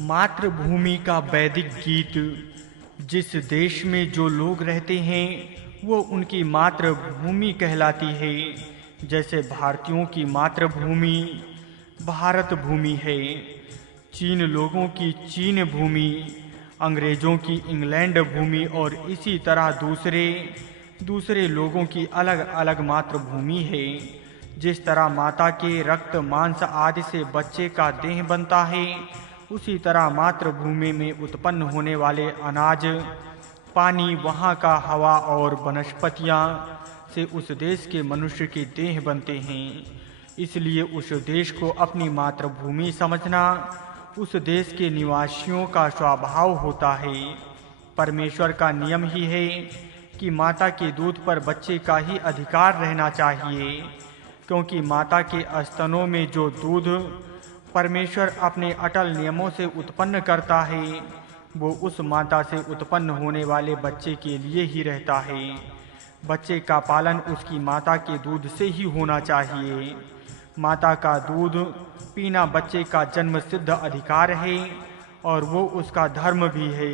मातृभूमि का वैदिक गीत। जिस देश में जो लोग रहते हैं वो उनकी मातृभूमि कहलाती है। जैसे भारतीयों की मातृभूमि भारत भूमि है, चीन लोगों की चीन भूमि, अंग्रेजों की इंग्लैंड भूमि और इसी तरह दूसरे लोगों की अलग अलग मातृभूमि है। जिस तरह माता के रक्त मांस आदि से बच्चे का देह बनता है, उसी तरह मातृभूमि में उत्पन्न होने वाले अनाज, पानी, वहाँ का हवा और वनस्पतियाँ से उस देश के मनुष्य के देह बनते हैं। इसलिए उस देश को अपनी मातृभूमि समझना उस देश के निवासियों का स्वभाव होता है। परमेश्वर का नियम ही है कि माता के दूध पर बच्चे का ही अधिकार रहना चाहिए, क्योंकि माता के स्तनों में जो दूध परमेश्वर अपने अटल नियमों से उत्पन्न करता है वो उस माता से उत्पन्न होने वाले बच्चे के लिए ही रहता है। बच्चे का पालन उसकी माता के दूध से ही होना चाहिए। माता का दूध पीना बच्चे का जन्म सिद्ध अधिकार है और वो उसका धर्म भी है।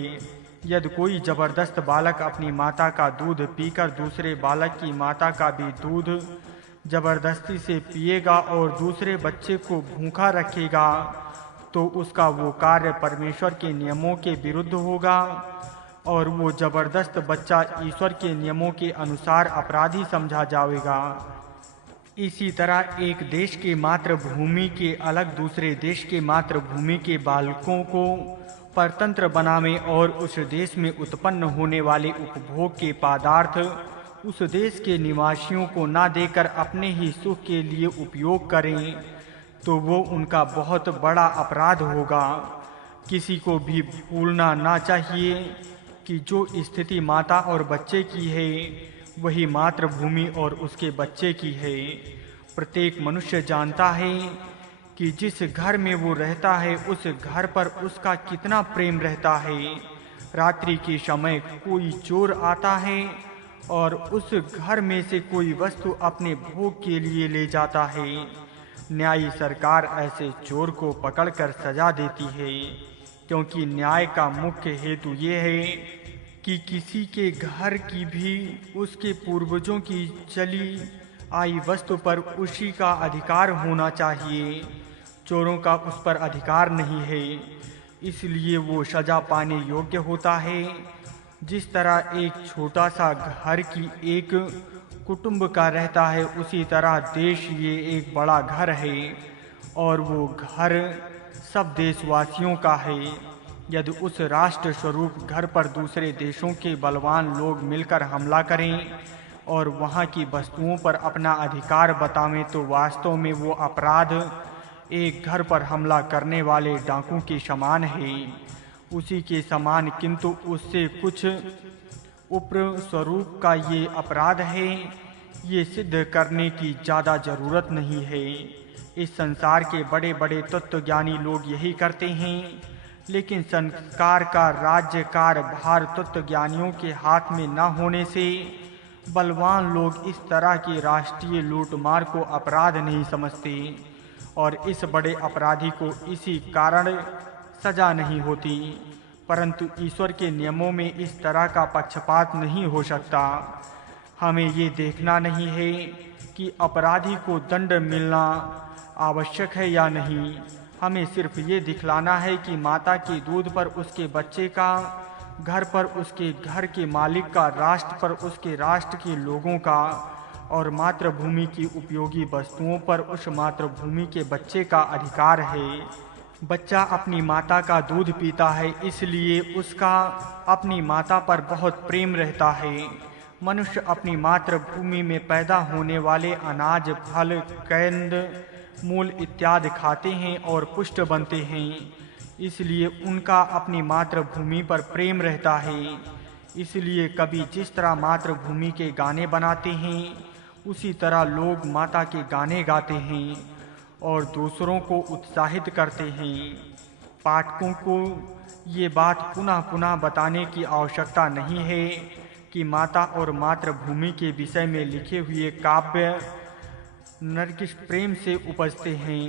यदि कोई जबरदस्त बालक अपनी माता का दूध पीकर दूसरे बालक की माता का भी दूध जबरदस्ती से पिएगा और दूसरे बच्चे को भूखा रखेगा, तो उसका वो कार्य परमेश्वर के नियमों के विरुद्ध होगा और वो जबरदस्त बच्चा ईश्वर के नियमों के अनुसार अपराधी समझा जाएगा। इसी तरह एक देश के मातृभूमि के अलग दूसरे देश के मातृभूमि के बालकों को परतंत्र बनावे और उस देश में उत्पन्न होने वाले उपभोग के पदार्थ उस देश के निवासियों को ना देकर अपने ही सुख के लिए उपयोग करें, तो वो उनका बहुत बड़ा अपराध होगा। किसी को भी भूलना ना चाहिए कि जो स्थिति माता और बच्चे की है वही मातृभूमि और उसके बच्चे की है। प्रत्येक मनुष्य जानता है कि जिस घर में वो रहता है उस घर पर उसका कितना प्रेम रहता है। रात्रि के समय कोई चोर आता है और उस घर में से कोई वस्तु अपने भोग के लिए ले जाता है। न्यायी सरकार ऐसे चोर को पकड़कर सजा देती है, क्योंकि न्याय का मुख्य हेतु ये है कि किसी के घर की भी उसके पूर्वजों की चली आई वस्तु पर उसी का अधिकार होना चाहिए। चोरों का उस पर अधिकार नहीं है, इसलिए वो सजा पाने योग्य होता है। जिस तरह एक छोटा सा घर की एक कुटुंब का रहता है, उसी तरह देश ये एक बड़ा घर है और वो घर सब देशवासियों का है। यदि उस राष्ट्र स्वरूप घर पर दूसरे देशों के बलवान लोग मिलकर हमला करें और वहाँ की वस्तुओं पर अपना अधिकार बतावें, तो वास्तव में वो अपराध एक घर पर हमला करने वाले डाकू के समान है, उसी के समान, किंतु उससे कुछ उप्र स्वरूप का ये अपराध है। ये सिद्ध करने की ज़्यादा जरूरत नहीं है। इस संसार के बड़े बड़े तत्वज्ञानी लोग यही करते हैं, लेकिन संस्कार का राज्यकार भार तत्वज्ञानियों के हाथ में न होने से बलवान लोग इस तरह की राष्ट्रीय लूटमार को अपराध नहीं समझते और इस बड़े अपराधी को इसी कारण सजा नहीं होती। परंतु ईश्वर के नियमों में इस तरह का पक्षपात नहीं हो सकता। हमें ये देखना नहीं है कि अपराधी को दंड मिलना आवश्यक है या नहीं। हमें सिर्फ ये दिखलाना है कि माता के दूध पर उसके बच्चे का, घर पर उसके घर के मालिक का, राष्ट्र पर उसके राष्ट्र के लोगों का और मातृभूमि की उपयोगी वस्तुओं पर उस मातृभूमि के बच्चे का अधिकार है। बच्चा अपनी माता का दूध पीता है, इसलिए उसका अपनी माता पर बहुत प्रेम रहता है। मनुष्य अपनी मातृभूमि में पैदा होने वाले अनाज, फल, कंद, मूल इत्यादि खाते हैं और पुष्ट बनते हैं, इसलिए उनका अपनी मातृभूमि पर प्रेम रहता है। इसलिए कवि जिस तरह मातृभूमि के गाने बनाते हैं, उसी तरह लोग माता के गाने गाते हैं और दूसरों को उत्साहित करते हैं। पाठकों को ये बात पुनः पुनः बताने की आवश्यकता नहीं है कि माता और मातृभूमि के विषय में लिखे हुए काव्य नरगिस प्रेम से उपजते हैं।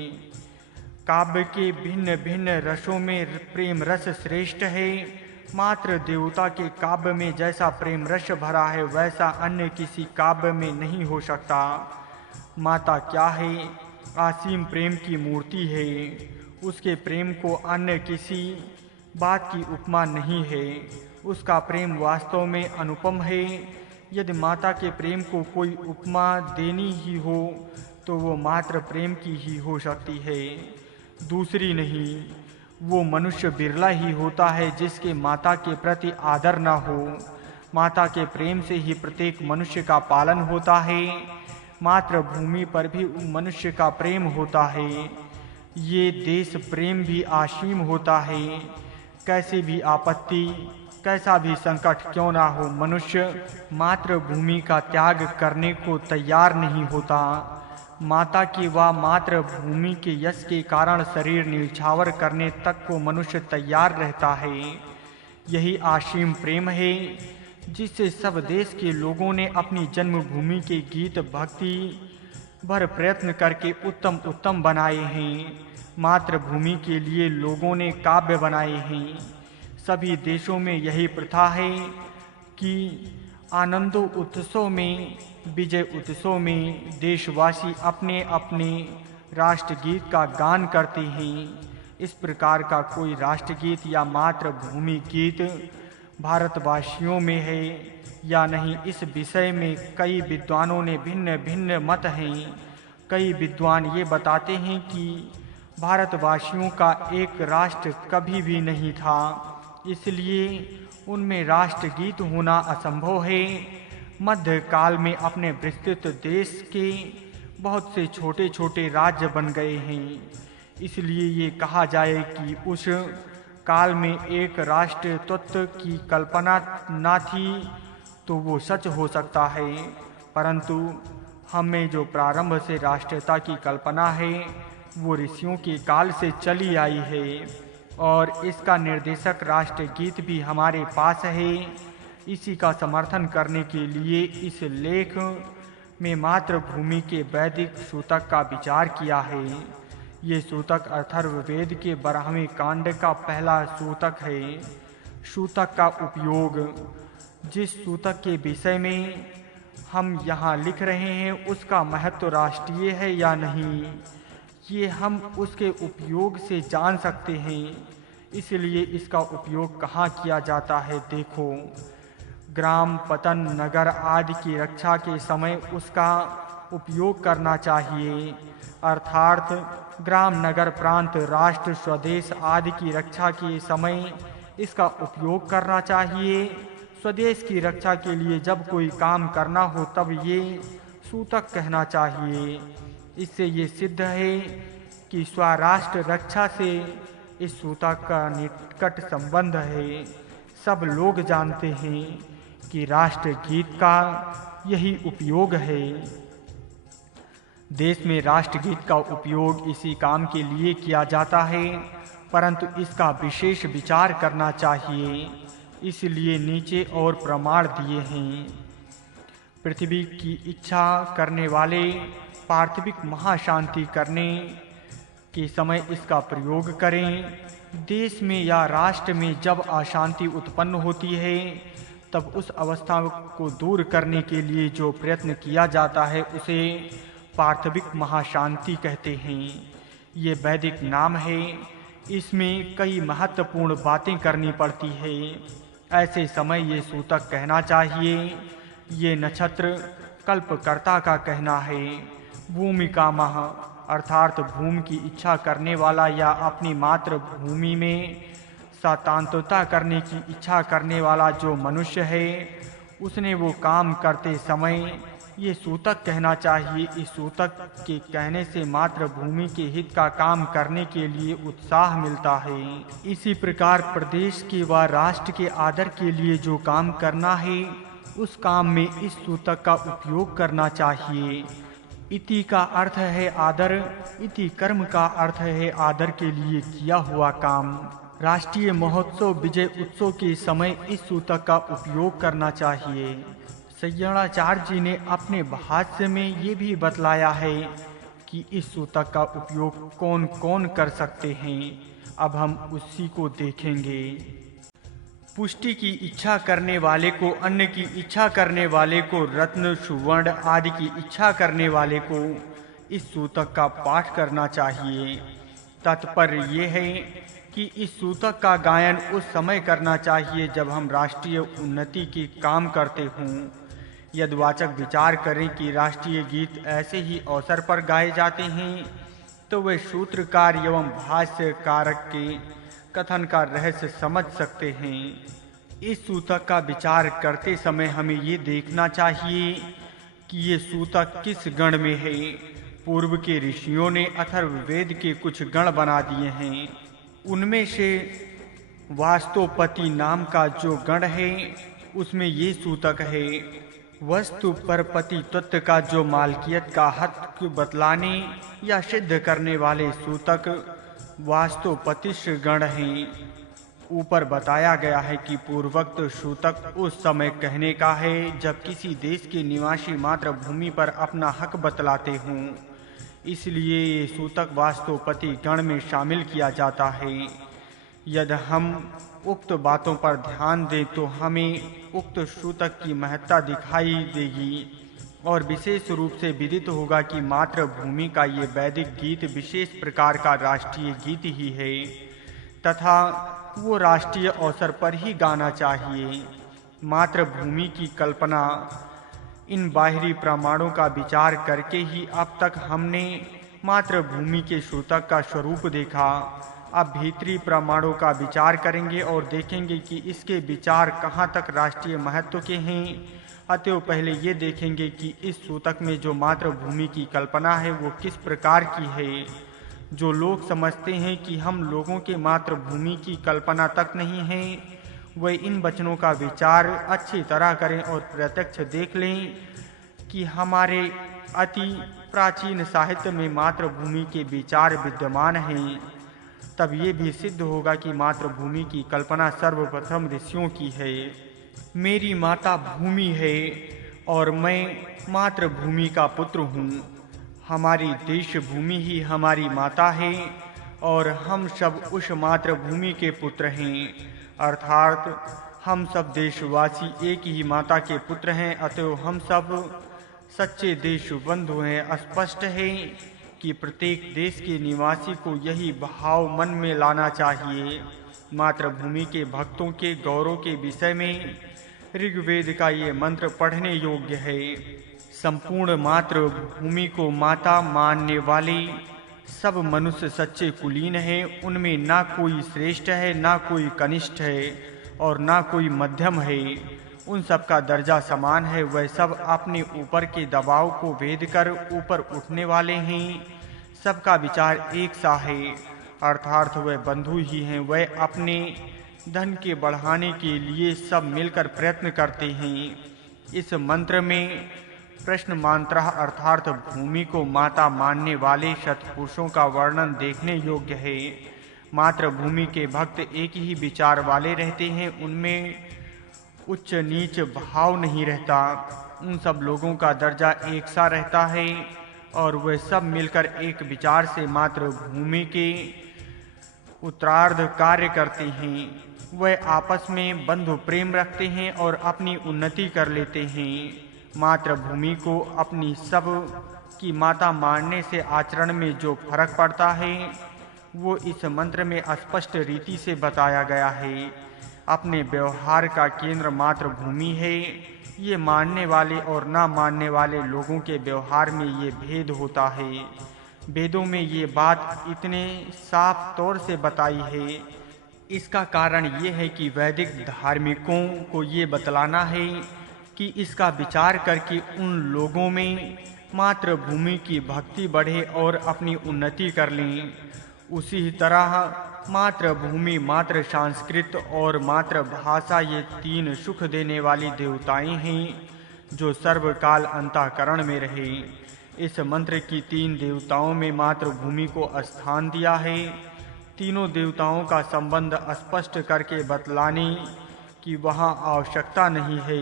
काव्य के भिन्न भिन्न रसों में प्रेम रस श्रेष्ठ है। मात्र देवता के काव्य में जैसा प्रेम रस भरा है वैसा अन्य किसी काव्य में नहीं हो सकता। माता क्या है? असीम प्रेम की मूर्ति है। उसके प्रेम को अन्य किसी बात की उपमा नहीं है। उसका प्रेम वास्तव में अनुपम है। यदि माता के प्रेम को कोई उपमा देनी ही हो तो वो मात्र प्रेम की ही हो सकती है, दूसरी नहीं। वो मनुष्य बिरला ही होता है जिसके माता के प्रति आदर न हो। माता के प्रेम से ही प्रत्येक मनुष्य का पालन होता है। मातृभूमि पर भी मनुष्य का प्रेम होता है। ये देश प्रेम भी असीम होता है। कैसी भी आपत्ति, कैसा भी संकट क्यों ना हो, मनुष्य मातृभूमि का त्याग करने को तैयार नहीं होता। माता की व मातृभूमि के यश के कारण शरीर न्यौछावर करने तक को मनुष्य तैयार रहता है। यही असीम प्रेम है जिससे सब देश के लोगों ने अपनी जन्मभूमि के गीत भक्ति भर प्रयत्न करके उत्तम उत्तम बनाए हैं। मातृभूमि के लिए लोगों ने काव्य बनाए हैं। सभी देशों में यही प्रथा है कि आनंदो उत्सव में, विजय उत्सव में देशवासी अपने अपने राष्ट्रगीत का गान करते हैं। इस प्रकार का कोई राष्ट्रगीत या मातृभूमि गीत भारतवासियों में है या नहीं, इस विषय में कई विद्वानों ने भिन्न भिन्न मत हैं। कई विद्वान ये बताते हैं कि भारतवासियों का एक राष्ट्र कभी भी नहीं था, इसलिए उनमें राष्ट्रगीत होना असंभव है। मध्यकाल में अपने विस्तृत देश के बहुत से छोटे छोटे राज्य बन गए हैं, इसलिए ये कहा जाए कि उस काल में एक राष्ट्र तत्व की कल्पना न थी तो वो सच हो सकता है। परंतु हमें जो प्रारंभ से राष्ट्रीयता की कल्पना है वो ऋषियों के काल से चली आई है और इसका निर्देशक राष्ट्रगीत भी हमारे पास है। इसी का समर्थन करने के लिए इस लेख में मातृभूमि के वैदिक सूतक का विचार किया है। ये सूतक अथर्ववेद के 12वें कांड का पहला सूतक है। सूतक का उपयोग, जिस सूतक के विषय में हम यहाँ लिख रहे हैं उसका महत्व राष्ट्रीय है या नहीं, ये हम उसके उपयोग से जान सकते हैं। इसलिए इसका उपयोग कहाँ किया जाता है, देखो। ग्राम, पतन, नगर आदि की रक्षा के समय उसका उपयोग करना चाहिए, अर्थात ग्राम, नगर, प्रांत, राष्ट्र, स्वदेश आदि की रक्षा के समय इसका उपयोग करना चाहिए। स्वदेश की रक्षा के लिए जब कोई काम करना हो तब ये सूतक कहना चाहिए। इससे ये सिद्ध है कि स्वराष्ट्र रक्षा से इस सूतक का निकट संबंध है। सब लोग जानते हैं कि राष्ट्रगीत का यही उपयोग है। देश में राष्ट्रगीत का उपयोग इसी काम के लिए किया जाता है, परंतु इसका विशेष विचार करना चाहिए, इसलिए नीचे और प्रमाण दिए हैं। पृथ्वी की इच्छा करने वाले पार्थिविक महाशांति करने के समय इसका प्रयोग करें। देश में या राष्ट्र में जब अशांति उत्पन्न होती है तब उस अवस्था को दूर करने के लिए जो प्रयत्न किया जाता है उसे पार्थिविक महाशांति कहते हैं। ये वैदिक नाम है। इसमें कई महत्वपूर्ण बातें करनी पड़ती है। ऐसे समय ये सूतक कहना चाहिए। ये नक्षत्र कल्पकर्ता का कहना है। भूमि का मह अर्थात भूमि की इच्छा करने वाला या अपनी मातृभूमि में स्वतंत्रता करने की इच्छा करने वाला जो मनुष्य है उसने वो काम करते समय ये सूतक कहना चाहिए। इस सूतक के कहने से मातृभूमि के हित का काम करने के लिए उत्साह मिलता है। इसी प्रकार प्रदेश के व राष्ट्र के आदर के लिए जो काम करना है उस काम में इस सूतक का उपयोग करना चाहिए। इति का अर्थ है आदर, इति कर्म का अर्थ है आदर के लिए किया हुआ काम। राष्ट्रीय महोत्सव, विजय उत्सव के समय इस सूतक का उपयोग करना चाहिए। सय्यणाचार्य जी ने अपने भाष्य में ये भी बतलाया है कि इस सूतक का उपयोग कौन कौन कर सकते हैं। अब हम उसी को देखेंगे। पुष्टि की इच्छा करने वाले को, अन्न की इच्छा करने वाले को, रत्न सुवर्ण आदि की इच्छा करने वाले को इस सूतक का पाठ करना चाहिए। तात्पर्य ये है कि इस सूतक का गायन उस समय करना चाहिए जब हम राष्ट्रीय उन्नति के काम करते हों। यदि वाचक विचार करें कि राष्ट्रीय गीत ऐसे ही अवसर पर गाए जाते हैं, तो वे सूत्रकार एवं भाष्यकारक के कथन का रहस्य समझ सकते हैं। इस सूतक का विचार करते समय हमें ये देखना चाहिए कि ये सूतक किस गण में है। पूर्व के ऋषियों ने अथर्ववेद के कुछ गण बना दिए हैं। उनमें से वास्तुपति नाम का जो गण है, उसमें ये सूतक है। वस्तु पर पति तत्व का जो मालकियत का हक बतलाने या सिद्ध करने वाले सूतक वास्तुपतिश गण हैं। ऊपर बताया गया है कि पूर्वोक्त सूतक उस समय कहने का है जब किसी देश के निवासी मात्र भूमि पर अपना हक बतलाते हों। इसलिए ये सूतक वास्तुपति गण में शामिल किया जाता है। यदि हम उक्त बातों पर ध्यान दें तो हमें उक्त सूतक की महत्ता दिखाई देगी और विशेष रूप से विदित होगा कि मातृभूमि का ये वैदिक गीत विशेष प्रकार का राष्ट्रीय गीत ही है तथा वो राष्ट्रीय अवसर पर ही गाना चाहिए। मातृभूमि की कल्पना इन बाहरी प्रमाणों का विचार करके ही अब तक हमने मातृभूमि के सूतक का स्वरूप देखा। अब भीतरी प्रमाणों का विचार करेंगे और देखेंगे कि इसके विचार कहाँ तक राष्ट्रीय महत्व के हैं। अतएव पहले ये देखेंगे कि इस सूतक में जो मातृभूमि की कल्पना है वो किस प्रकार की है। जो लोग समझते हैं कि हम लोगों के मातृभूमि की कल्पना तक नहीं है, वे इन वचनों का विचार अच्छी तरह करें और प्रत्यक्ष देख लें कि हमारे अति प्राचीन साहित्य में मातृभूमि के विचार विद्यमान हैं। तब ये भी सिद्ध होगा कि मातृभूमि की कल्पना सर्वप्रथम ऋषियों की है। मेरी माता भूमि है और मैं मातृभूमि का पुत्र हूँ। हमारी देश भूमि ही हमारी माता है और हम सब उस मातृभूमि के पुत्र हैं। अर्थात हम सब देशवासी एक ही माता के पुत्र हैं। अतएव हम सब सच्चे देश बंधु हैं। स्पष्ट है कि प्रत्येक देश के निवासी को यही भाव मन में लाना चाहिए। मातृभूमि के भक्तों के गौरव के विषय में ऋग्वेद का ये मंत्र पढ़ने योग्य है। संपूर्ण मातृभूमि को माता मानने वाले सब मनुष्य सच्चे कुलीन हैं। उनमें ना कोई श्रेष्ठ है, ना कोई कनिष्ठ है और ना कोई मध्यम है। उन सब का दर्जा समान है। वह सब अपने ऊपर के दबाव को भेद कर ऊपर उठने वाले हैं। सबका विचार एक सा है, अर्थात वह बंधु ही हैं। वह अपने धन के बढ़ाने के लिए सब मिलकर प्रयत्न करते हैं। इस मंत्र में प्रश्न मांत्र अर्थात भूमि को माता मानने वाले सत्पुरुषों का वर्णन देखने योग्य है। मातृभूमि के भक्त एक ही विचार वाले रहते हैं। उनमें उच्च नीच भाव नहीं रहता। उन सब लोगों का दर्जा एक सा रहता है और वे सब मिलकर एक विचार से मातृभूमि के उत्तरार्ध कार्य करते हैं। वे आपस में बंधु प्रेम रखते हैं और अपनी उन्नति कर लेते हैं। मातृभूमि को अपनी सब की माता मानने से आचरण में जो फर्क पड़ता है वो इस मंत्र में स्पष्ट रीति से बताया गया है। अपने व्यवहार का केंद्र मातृभूमि है। ये मानने वाले और ना मानने वाले लोगों के व्यवहार में ये भेद होता है। वेदों में ये बात इतने साफ तौर से बताई है। इसका कारण ये है कि वैदिक धार्मिकों को ये बतलाना है कि इसका विचार करके उन लोगों में मातृभूमि की भक्ति बढ़े और अपनी उन्नति कर लें। उसी तरह मातृभूमि, मातृ संस्कृत और मातृभाषा ये तीन सुख देने वाली देवताएं हैं जो सर्वकाल अंतःकरण में रहे। इस मंत्र की तीन देवताओं में मातृभूमि को स्थान दिया है। तीनों देवताओं का संबंध स्पष्ट करके बतलाने की वहाँ आवश्यकता नहीं है,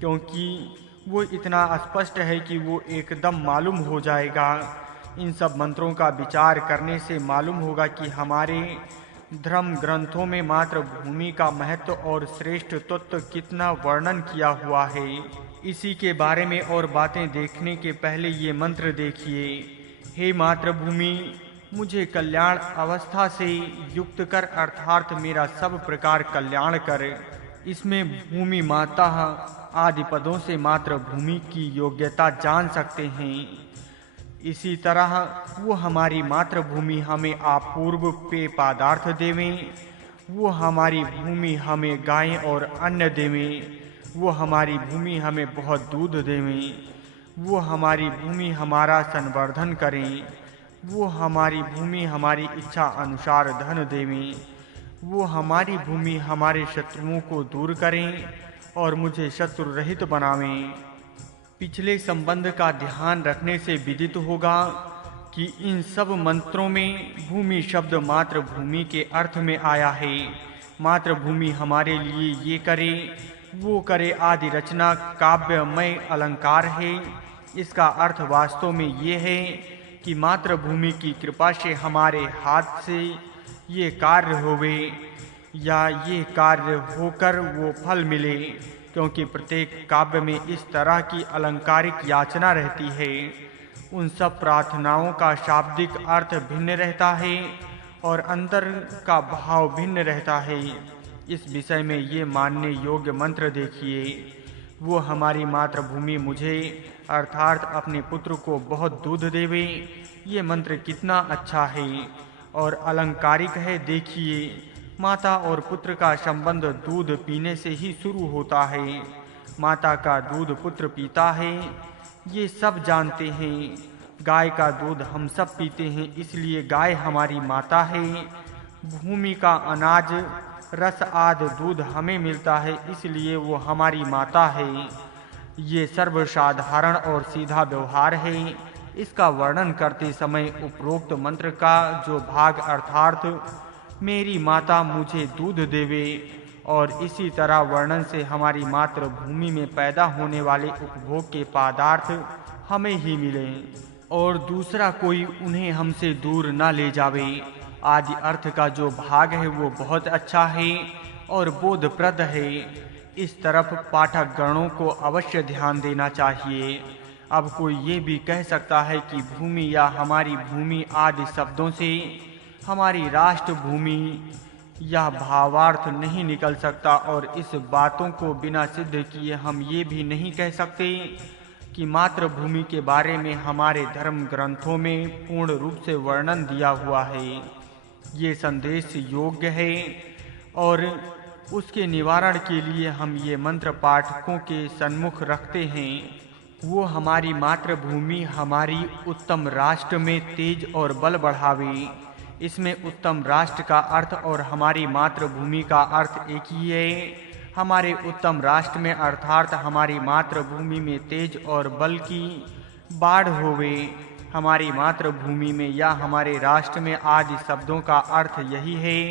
क्योंकि वो इतना स्पष्ट है कि वो एकदम मालूम हो जाएगा इन सब मंत्रों का विचार करने से मालूम होगा कि हमारे धर्म ग्रंथों में मातृभूमि का महत्व और श्रेष्ठ तत्व कितना वर्णन किया हुआ है। इसी के बारे में और बातें देखने के पहले ये मंत्र देखिए। हे मातृभूमि, मुझे कल्याण अवस्था से युक्त कर, अर्थात मेरा सब प्रकार कल्याण कर। इसमें भूमि माता आदि पदों से मातृभूमि की योग्यता जान सकते हैं। इसी तरह वो हमारी मातृभूमि हमें अपूर्व पेय पदार्थ देवें, वो हमारी भूमि हमें गायें और अन्न देवें, वो हमारी भूमि हमें बहुत दूध देवें, वो हमारी भूमि हमारा संवर्धन करें, वो हमारी भूमि हमारी इच्छा अनुसार धन देवें, वो हमारी भूमि हमारे शत्रुओं को दूर करें और मुझे शत्रु रहित बनावें। पिछले संबंध का ध्यान रखने से विदित होगा कि इन सब मंत्रों में भूमि शब्द मातृभूमि के अर्थ में आया है। मातृभूमि हमारे लिए ये करे वो करे आदि रचना काव्यमय अलंकार है। इसका अर्थ वास्तव में ये है कि मातृभूमि की कृपा से हमारे हाथ से ये कार्य होवे या ये कार्य होकर वो फल मिले, क्योंकि प्रत्येक काव्य में इस तरह की अलंकारिक याचना रहती है। उन सब प्रार्थनाओं का शाब्दिक अर्थ भिन्न रहता है और अंतर का भाव भिन्न रहता है। इस विषय में ये मानने योग्य मंत्र देखिए। वो हमारी मातृभूमि मुझे अर्थात अपने पुत्र को बहुत दूध देवे। ये मंत्र कितना अच्छा है और अलंकारिक है। देखिए, माता और पुत्र का संबंध दूध पीने से ही शुरू होता है। माता का दूध पुत्र पीता है, ये सब जानते हैं। गाय का दूध हम सब पीते हैं, इसलिए गाय हमारी माता है। भूमि का अनाज रस आदि दूध हमें मिलता है, इसलिए वो हमारी माता है। ये सर्वसाधारण और सीधा व्यवहार है। इसका वर्णन करते समय उपरोक्त मंत्र का जो भाग अर्थात मेरी माता मुझे दूध देवे और इसी तरह वर्णन से हमारी मातृभूमि में पैदा होने वाले उपभोग के पदार्थ हमें ही मिले और दूसरा कोई उन्हें हमसे दूर न ले जावे आदि अर्थ का जो भाग है वो बहुत अच्छा है और बोधप्रद है। इस तरफ पाठक गणों को अवश्य ध्यान देना चाहिए। अब कोई ये भी कह सकता है कि भूमि या हमारी भूमि आदि शब्दों से हमारी राष्ट्र भूमि यह भावार्थ नहीं निकल सकता, और इस बातों को बिना सिद्ध किए हम ये भी नहीं कह सकते कि मातृभूमि के बारे में हमारे धर्म ग्रंथों में पूर्ण रूप से वर्णन दिया हुआ है। ये संदेश योग्य है और उसके निवारण के लिए हम ये मंत्र पाठकों के सन्मुख रखते हैं। वो हमारी मातृभूमि हमारी उत्तम राष्ट्र में तेज और बल बढ़ावे। इसमें उत्तम राष्ट्र का अर्थ और हमारी मातृभूमि का अर्थ एक ही है। हमारे उत्तम राष्ट्र में अर्थात हमारी मातृभूमि में तेज और बल की बाढ़ होवे। हमारी मातृभूमि में या हमारे राष्ट्र में आदि शब्दों का अर्थ यही है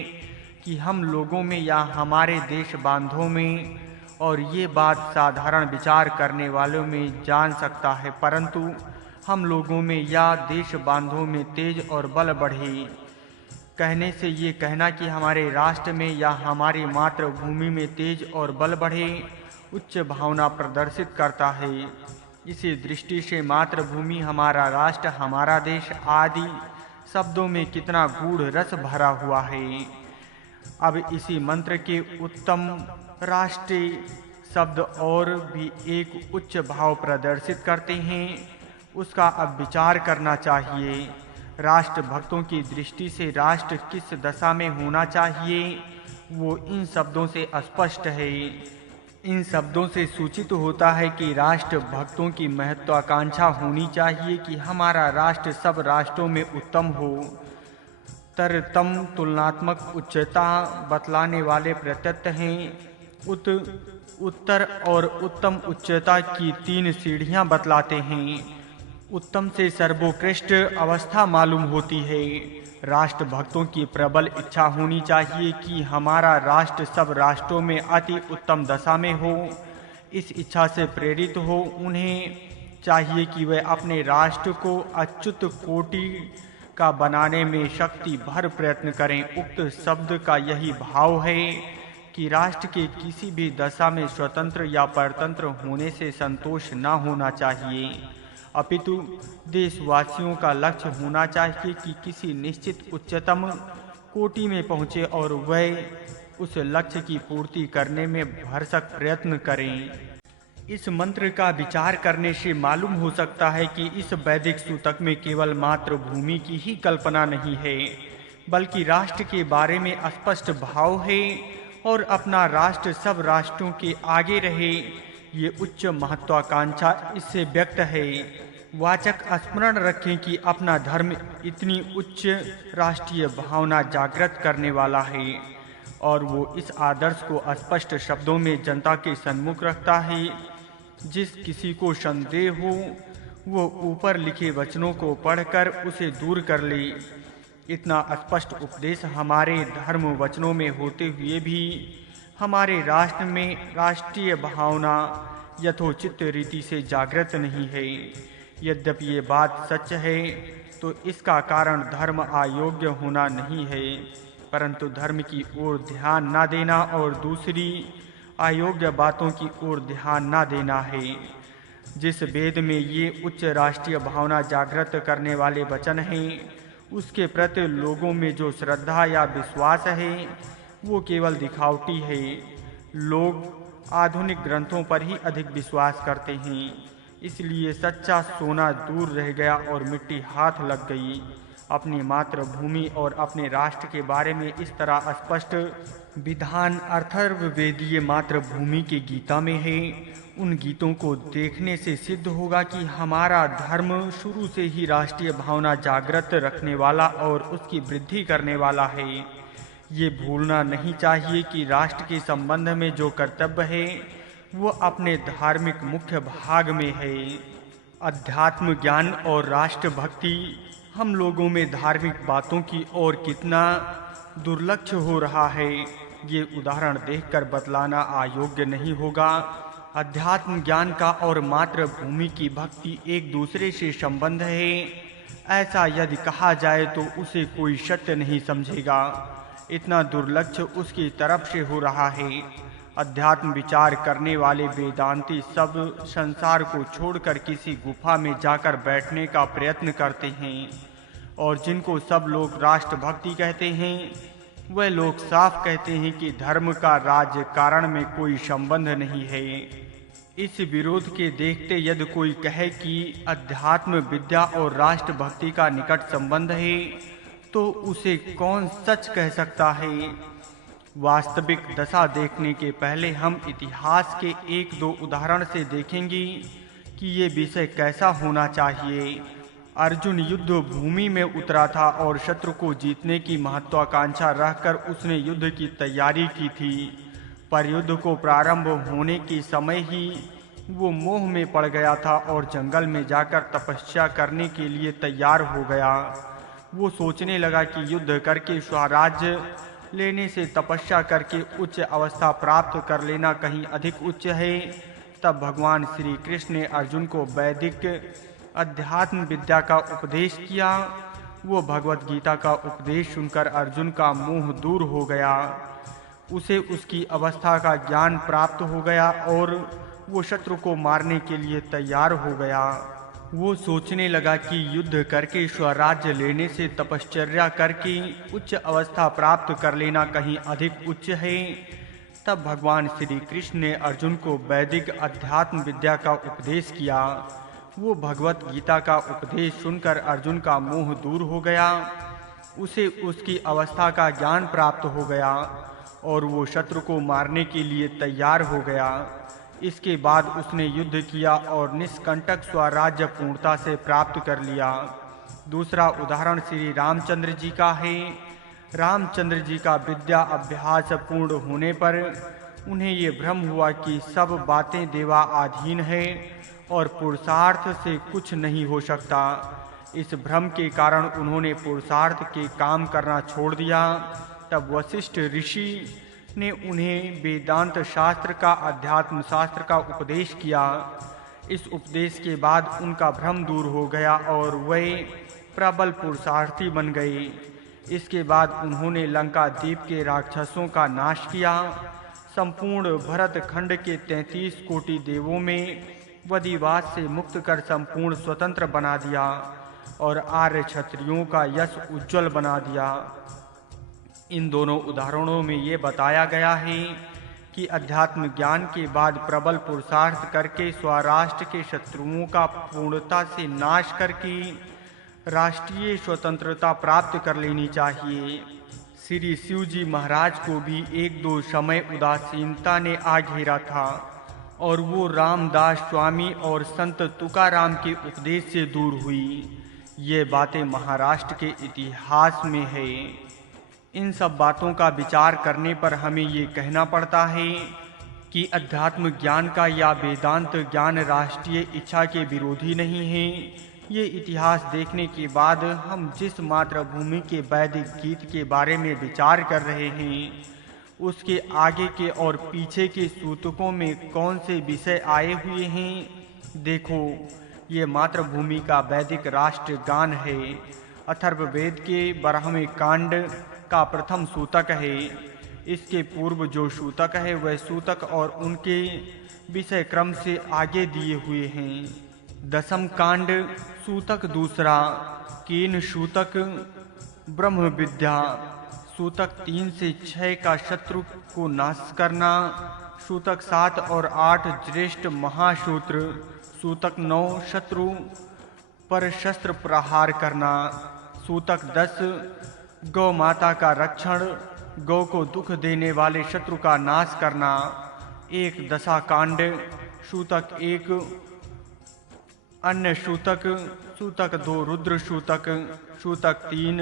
कि हम लोगों में या हमारे देश बांधों में, और ये बात साधारण विचार करने वालों में जान सकता है, परंतु हम लोगों में या देश बांधों में तेज और बल बढ़े कहने से ये कहना कि हमारे राष्ट्र में या हमारी मातृभूमि में तेज और बल बढ़े उच्च भावना प्रदर्शित करता है। इसी दृष्टि से मातृभूमि, हमारा राष्ट्र, हमारा देश आदि शब्दों में कितना गूढ़ रस भरा हुआ है। अब इसी मंत्र के उत्तम राष्ट्रीय शब्द और भी एक उच्च भाव प्रदर्शित करते हैं, उसका अब विचार करना चाहिए। राष्ट्र भक्तों की दृष्टि से राष्ट्र किस दशा में होना चाहिए वो इन शब्दों से स्पष्ट है। इन शब्दों से सूचित होता है कि राष्ट्र भक्तों की महत्वाकांक्षा होनी चाहिए कि हमारा राष्ट्र सब राष्ट्रों में उत्तम हो। तरतम तुलनात्मक उच्चता बतलाने वाले प्रत्यय हैं। उत्तर और उत्तम उच्चता की 3 सीढ़ियां बतलाते हैं। उत्तम से सर्वोत्कृष्ट अवस्था मालूम होती है। राष्ट्र भक्तों की प्रबल इच्छा होनी चाहिए कि हमारा राष्ट्र सब राष्ट्रों में अति उत्तम दशा में हो। इस इच्छा से प्रेरित हो उन्हें चाहिए कि वह अपने राष्ट्र को अच्युत कोटि का बनाने में शक्ति भर प्रयत्न करें। उक्त शब्द का यही भाव है कि राष्ट्र के किसी भी दशा में स्वतंत्र या परतंत्र होने से संतोष न होना चाहिए, अपितु देशवासियों का लक्ष्य होना चाहिए कि किसी निश्चित उच्चतम कोटि में पहुँचे और वह उस लक्ष्य की पूर्ति करने में भरसक प्रयत्न करें। इस मंत्र का विचार करने से मालूम हो सकता है कि इस वैदिक सूतक में केवल मातृभूमि की ही कल्पना नहीं है, बल्कि राष्ट्र के बारे में स्पष्ट भाव है और अपना राष्ट्र सब राष्ट्रों के आगे रहे, ये उच्च महत्वाकांक्षा इससे व्यक्त है। वाचक स्मरण रखें कि अपना धर्म इतनी उच्च राष्ट्रीय भावना जागृत करने वाला है और वो इस आदर्श को स्पष्ट शब्दों में जनता के सम्मुख रखता है। जिस किसी को संदेह हो वो ऊपर लिखे वचनों को पढ़कर उसे दूर कर ले। इतना स्पष्ट उपदेश हमारे धर्म वचनों में होते हुए भी हमारे राष्ट्र में राष्ट्रीय भावना यथोचित रीति से जागृत नहीं है। यद्यपि ये बात सच है तो इसका कारण धर्म अयोग्य होना नहीं है, परंतु धर्म की ओर ध्यान न देना और दूसरी अयोग्य बातों की ओर ध्यान न देना है। जिस वेद में ये उच्च राष्ट्रीय भावना जागृत करने वाले वचन हैं, उसके प्रति लोगों में जो श्रद्धा या विश्वास है वो केवल दिखावटी है। लोग आधुनिक ग्रंथों पर ही अधिक विश्वास करते हैं, इसलिए सच्चा सोना दूर रह गया और मिट्टी हाथ लग गई। अपनी मातृभूमि और अपने राष्ट्र के बारे में इस तरह स्पष्ट विधान अथर्ववेदीय मातृभूमि के गीता में है। उन गीतों को देखने से सिद्ध होगा कि हमारा धर्म शुरू से ही राष्ट्रीय भावना जागृत रखने वाला और उसकी वृद्धि करने वाला है। ये भूलना नहीं चाहिए कि राष्ट्र के संबंध में जो कर्तव्य है वो अपने धार्मिक मुख्य भाग में है। अध्यात्म ज्ञान और राष्ट्र भक्ति हम लोगों में धार्मिक बातों की ओर कितना दुर्लक्ष्य हो रहा है, ये उदाहरण देखकर बतलाना अयोग्य नहीं होगा। अध्यात्म ज्ञान का और मातृभूमि की भक्ति एक दूसरे से संबंध है, ऐसा यदि कहा जाए तो उसे कोई सत्य नहीं समझेगा। इतना दुर्लक्ष्य उसकी तरफ से हो रहा है। अध्यात्म विचार करने वाले वेदांती सब संसार को छोड़कर किसी गुफा में जाकर बैठने का प्रयत्न करते हैं, और जिनको सब लोग राष्ट्रभक्ति कहते हैं वह लोग साफ कहते हैं कि धर्म का राज्य कारण में कोई संबंध नहीं है। इस विरोध के देखते यदि कोई कहे कि अध्यात्म विद्या और राष्ट्रभक्ति का निकट संबंध है तो उसे कौन सच कह सकता है। वास्तविक दशा देखने के पहले हम इतिहास के एक दो उदाहरण से देखेंगे कि ये विषय कैसा होना चाहिए। अर्जुन युद्ध भूमि में उतरा था और शत्रु को जीतने की महत्वाकांक्षा रखकर उसने युद्ध की तैयारी की थी, पर युद्ध को प्रारंभ होने के समय ही वो मोह में पड़ गया था और जंगल में जाकर तपस्या करने के लिए तैयार हो गया। वो सोचने लगा कि युद्ध करके स्वराज्य लेने से तपस्या करके उच्च अवस्था प्राप्त कर लेना कहीं अधिक उच्च है। तब भगवान श्री कृष्ण ने अर्जुन को वैदिक अध्यात्म विद्या का उपदेश किया। वो भगवत गीता का उपदेश सुनकर अर्जुन का मोह दूर हो गया, उसे उसकी अवस्था का ज्ञान प्राप्त हो गया और वो शत्रु को मारने के लिए तैयार हो गया। वो सोचने लगा कि युद्ध करके स्वराज्य लेने से तपश्चर्या करके उच्च अवस्था प्राप्त कर लेना कहीं अधिक उच्च है। तब भगवान श्री कृष्ण ने अर्जुन को वैदिक अध्यात्म विद्या का उपदेश किया। वो भगवत गीता का उपदेश सुनकर अर्जुन का मोह दूर हो गया, उसे उसकी अवस्था का ज्ञान प्राप्त हो गया और वो शत्रु को मारने के लिए तैयार हो गया। इसके बाद उसने युद्ध किया और निष्कंटक स्वराज्य पूर्णता से प्राप्त कर लिया। दूसरा उदाहरण श्री रामचंद्र जी का है। रामचंद्र जी का विद्या अभ्यास पूर्ण होने पर उन्हें ये भ्रम हुआ कि सब बातें देवा अधीन है और पुरुषार्थ से कुछ नहीं हो सकता। इस भ्रम के कारण उन्होंने पुरुषार्थ के काम करना छोड़ दिया। तब वशिष्ठ ऋषि ने उन्हें वेदांत शास्त्र का अध्यात्म शास्त्र का उपदेश किया। इस उपदेश के बाद उनका भ्रम दूर हो गया और वे प्रबल पुरुषार्थी बन गए। इसके बाद उन्होंने लंका द्वीप के राक्षसों का नाश किया, संपूर्ण भरत खंड के 33 कोटि देवों में वधिवास से मुक्त कर संपूर्ण स्वतंत्र बना दिया और आर्य क्षत्रियों का यश उज्जवल बना दिया। इन दोनों उदाहरणों में ये बताया गया है कि अध्यात्म ज्ञान के बाद प्रबल पुरुषार्थ करके स्वराष्ट्र के शत्रुओं का पूर्णता से नाश करके राष्ट्रीय स्वतंत्रता प्राप्त कर लेनी चाहिए। श्री शिव जी महाराज को भी एक दो समय उदासीनता ने आ घेरा था और वो रामदास स्वामी और संत तुकाराम के उपदेश से दूर हुई। ये बातें महाराष्ट्र के इतिहास में है। इन सब बातों का विचार करने पर हमें ये कहना पड़ता है कि अध्यात्म ज्ञान का या वेदांत ज्ञान राष्ट्रीय इच्छा के विरोधी नहीं है। ये इतिहास देखने के बाद हम जिस मातृभूमि के वैदिक गीत के बारे में विचार कर रहे हैं, उसके आगे के और पीछे के सूतकों में कौन से विषय आए हुए हैं। देखो, ये मातृभूमि का वैदिक राष्ट्र गान है। अथर्ववेद के 12वें कांड का प्रथम सूतक है। इसके पूर्व जो सूतक है वह सूतक और उनके विषय क्रम से आगे दिए हुए हैं। दसम कांड सूतक दूसरा, केन सूतक ब्रह्म विद्या, सूतक 3 से 6 का शत्रु को नाश करना, सूतक 7 और 8 ज्येष्ठ महासूत्र, सूतक 9 शत्रु पर शस्त्र प्रहार करना, सूतक 10 गौ माता का रक्षण, गौ को दुख देने वाले शत्रु का नाश करना, एक दशा कांड, सूतक 1 अन्य सूतक, सूतक 2 रुद्र सूतक, सूतक 3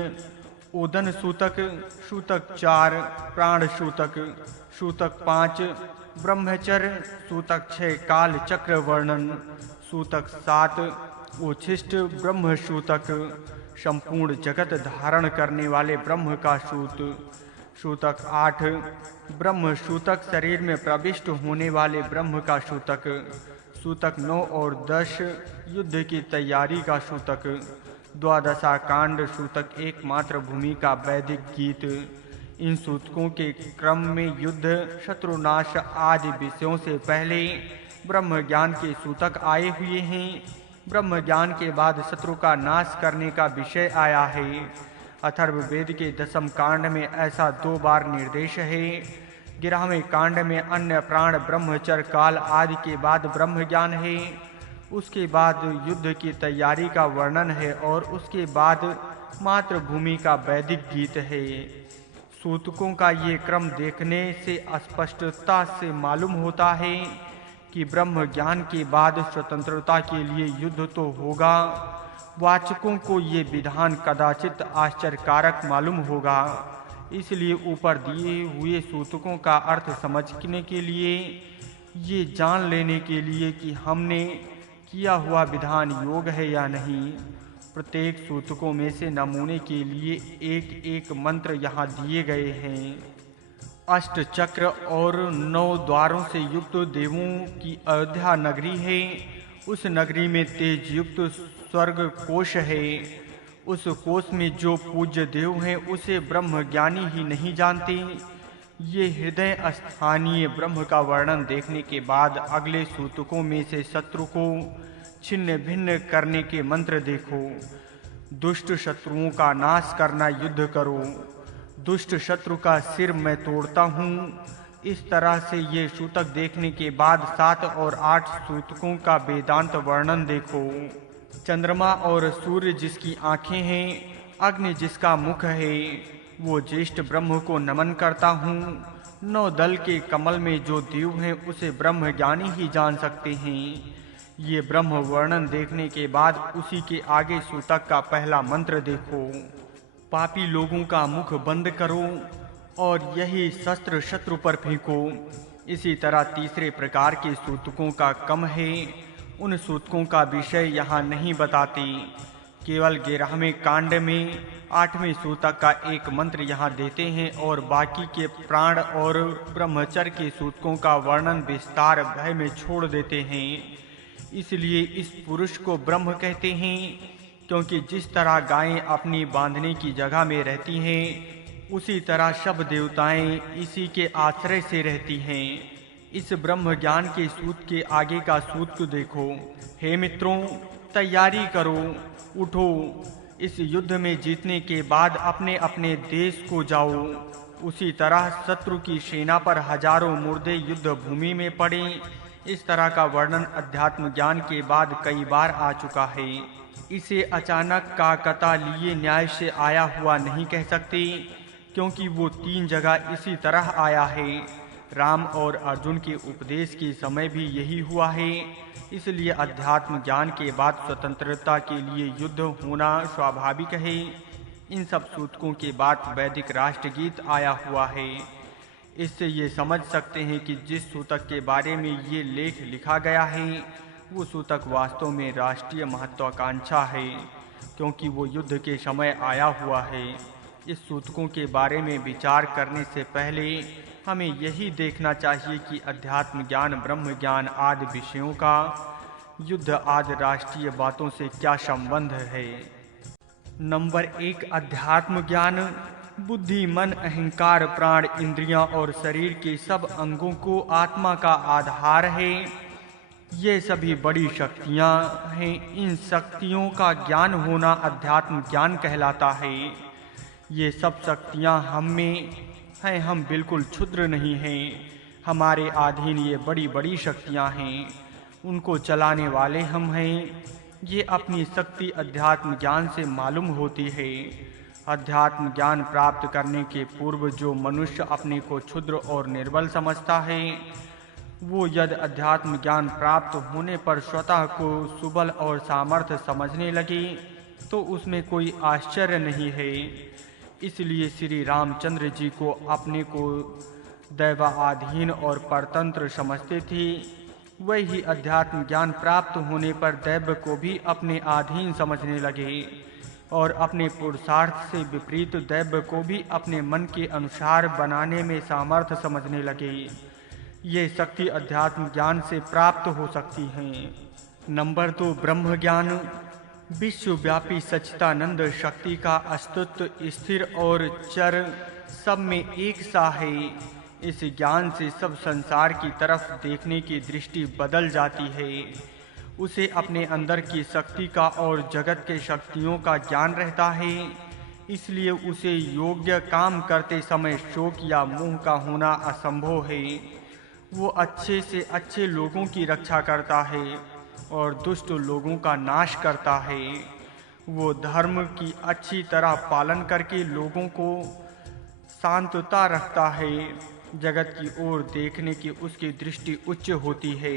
ओदन सूतक, सूतक 4 प्राण सूतक, सूतक 5 ब्रह्मचर्य, सूतक 6 काल चक्र वर्णन, सूतक 7 उच्छिष्ट ब्रह्म सूतक, संपूर्ण जगत धारण करने वाले ब्रह्म का सूत, सूतक 8 ब्रह्म सूतक शरीर में प्रविष्ट होने वाले ब्रह्म का सूतक, सूतक 9 और 10 युद्ध की तैयारी का सूतक, द्वादशा कांड सूतक 1 मातृभूमि का वैदिक गीत। इन सूतकों के क्रम में युद्ध, शत्रुनाश आदि विषयों से पहले ब्रह्म ज्ञान के सूतक आए हुए हैं। ब्रह्म ज्ञान के बाद शत्रु का नाश करने का विषय आया है। अथर्ववेद के 10वें कांड में ऐसा 2 बार निर्देश है। 11वें कांड में अन्य प्राण ब्रह्मचर्य काल आदि के बाद ब्रह्म ज्ञान है। उसके बाद युद्ध की तैयारी का वर्णन है और उसके बाद मातृभूमि का वैदिक गीत है। सूतकों का ये क्रम देखने से स्पष्टता से मालूम होता है कि ब्रह्म ज्ञान के बाद स्वतंत्रता के लिए युद्ध तो होगा। वाचकों को ये विधान कदाचित आश्चर्यकारक मालूम होगा, इसलिए ऊपर दिए हुए सूतकों का अर्थ समझने के लिए, ये जान लेने के लिए कि हमने किया हुआ विधान योग है या नहीं, प्रत्येक सूतकों में से नमूने के लिए एक एक मंत्र यहाँ दिए गए हैं। अष्ट चक्र और 9 द्वारों से युक्त देवों की अयोध्या नगरी है। उस नगरी में तेज युक्त स्वर्ग कोश है। उस कोश में जो पूज्य देव हैं उसे ब्रह्म ज्ञानी ही नहीं जानते। ये हृदय स्थानीय ब्रह्म का वर्णन देखने के बाद अगले सूतकों में से शत्रु को छिन्न भिन्न करने के मंत्र देखो। दुष्ट शत्रुओं का नाश करना युद्ध करो। दुष्ट शत्रु का सिर मैं तोड़ता हूँ। इस तरह से ये सूतक देखने के बाद 7 और 8 सूतकों का वेदांत वर्णन देखो। चंद्रमा और सूर्य जिसकी आंखें हैं, अग्नि जिसका मुख है, वो ज्येष्ठ ब्रह्म को नमन करता हूँ। 9 दल के कमल में जो देव हैं उसे ब्रह्म ज्ञानी ही जान सकते हैं। ये ब्रह्म वर्णन देखने के बाद उसी के आगे सूतक का पहला मंत्र देखो। पापी लोगों का मुख बंद करो और यही शस्त्र शत्रु पर फेंको। इसी तरह तीसरे प्रकार के सूतकों का कम है। उन सूतकों का विषय यहाँ नहीं बताते। केवल 11वें कांड में 8वें सूतक का एक मंत्र यहाँ देते हैं और बाकी के प्राण और ब्रह्मचर्य के सूतकों का वर्णन विस्तार भय में छोड़ देते हैं। इसलिए इस पुरुष को ब्रह्म कहते हैं, क्योंकि जिस तरह गायें अपनी बांधने की जगह में रहती हैं, उसी तरह सब देवताएं इसी के आश्रय से रहती हैं। इस ब्रह्म ज्ञान के सूत्र के आगे का सूत्र देखो। हे मित्रों, तैयारी करो, उठो। इस युद्ध में जीतने के बाद अपने अपने देश को जाओ। उसी तरह शत्रु की सेना पर हजारों मुर्दे युद्ध भूमि में पड़े। इस तरह का वर्णन अध्यात्म ज्ञान के बाद कई बार आ चुका है। इसे अचानक का कता लिए न्याय से आया हुआ नहीं कह सकते, क्योंकि वो 3 जगह इसी तरह आया है। राम और अर्जुन के उपदेश के समय भी यही हुआ है। इसलिए अध्यात्म ज्ञान के बाद स्वतंत्रता के लिए युद्ध होना स्वाभाविक है। इन सब सूतकों के बाद वैदिक राष्ट्रगीत आया हुआ है। इससे ये समझ सकते हैं कि जिस सूतक के बारे में ये लेख लिखा गया है, वो सूतक वास्तव में राष्ट्रीय महत्वाकांक्षा है, क्योंकि वो युद्ध के समय आया हुआ है। इस सूतकों के बारे में विचार करने से पहले हमें यही देखना चाहिए कि अध्यात्म ज्ञान, ब्रह्म ज्ञान आदि विषयों का युद्ध आदि राष्ट्रीय बातों से क्या संबंध है। नंबर 1, अध्यात्म ज्ञान बुद्धि, मन, अहंकार, प्राण, इंद्रियां और शरीर के सब अंगों को आत्मा का आधार है। ये सभी बड़ी शक्तियां हैं। इन शक्तियों का ज्ञान होना अध्यात्म ज्ञान कहलाता है। ये सब शक्तियां हम में हैं, हम बिल्कुल क्षुद्र नहीं हैं। हमारे अधीन ये बड़ी बड़ी शक्तियां हैं, उनको चलाने वाले हम हैं। ये अपनी शक्ति अध्यात्म ज्ञान से मालूम होती है। अध्यात्म ज्ञान प्राप्त करने के पूर्व जो मनुष्य अपने को क्षुद्र और निर्बल समझता है, वो यदि अध्यात्म ज्ञान प्राप्त होने पर स्वतः को सुबल और सामर्थ्य समझने लगे तो उसमें कोई आश्चर्य नहीं है। इसलिए श्री रामचंद्र जी को अपने को दैवाधीन और परतंत्र समझते थे। वही अध्यात्म ज्ञान प्राप्त होने पर दैव को भी अपने अधीन समझने लगे और अपने पुरुषार्थ से विपरीत दैव को भी अपने मन के अनुसार बनाने में सामर्थ्य समझने लगे। ये शक्ति अध्यात्म ज्ञान से प्राप्त हो सकती हैं। नंबर 2, ब्रह्म ज्ञान विश्वव्यापी सच्चिदानंद शक्ति का अस्तित्व स्थिर और चर सब में एक सा है। इस ज्ञान से सब संसार की तरफ देखने की दृष्टि बदल जाती है। उसे अपने अंदर की शक्ति का और जगत के शक्तियों का ज्ञान रहता है। इसलिए उसे योग्य काम करते समय शोक या मोह का होना असंभव है। वो अच्छे से अच्छे लोगों की रक्षा करता है और दुष्ट लोगों का नाश करता है। वो धर्म की अच्छी तरह पालन करके लोगों को शांतता रखता है। जगत की ओर देखने की उसकी दृष्टि उच्च होती है।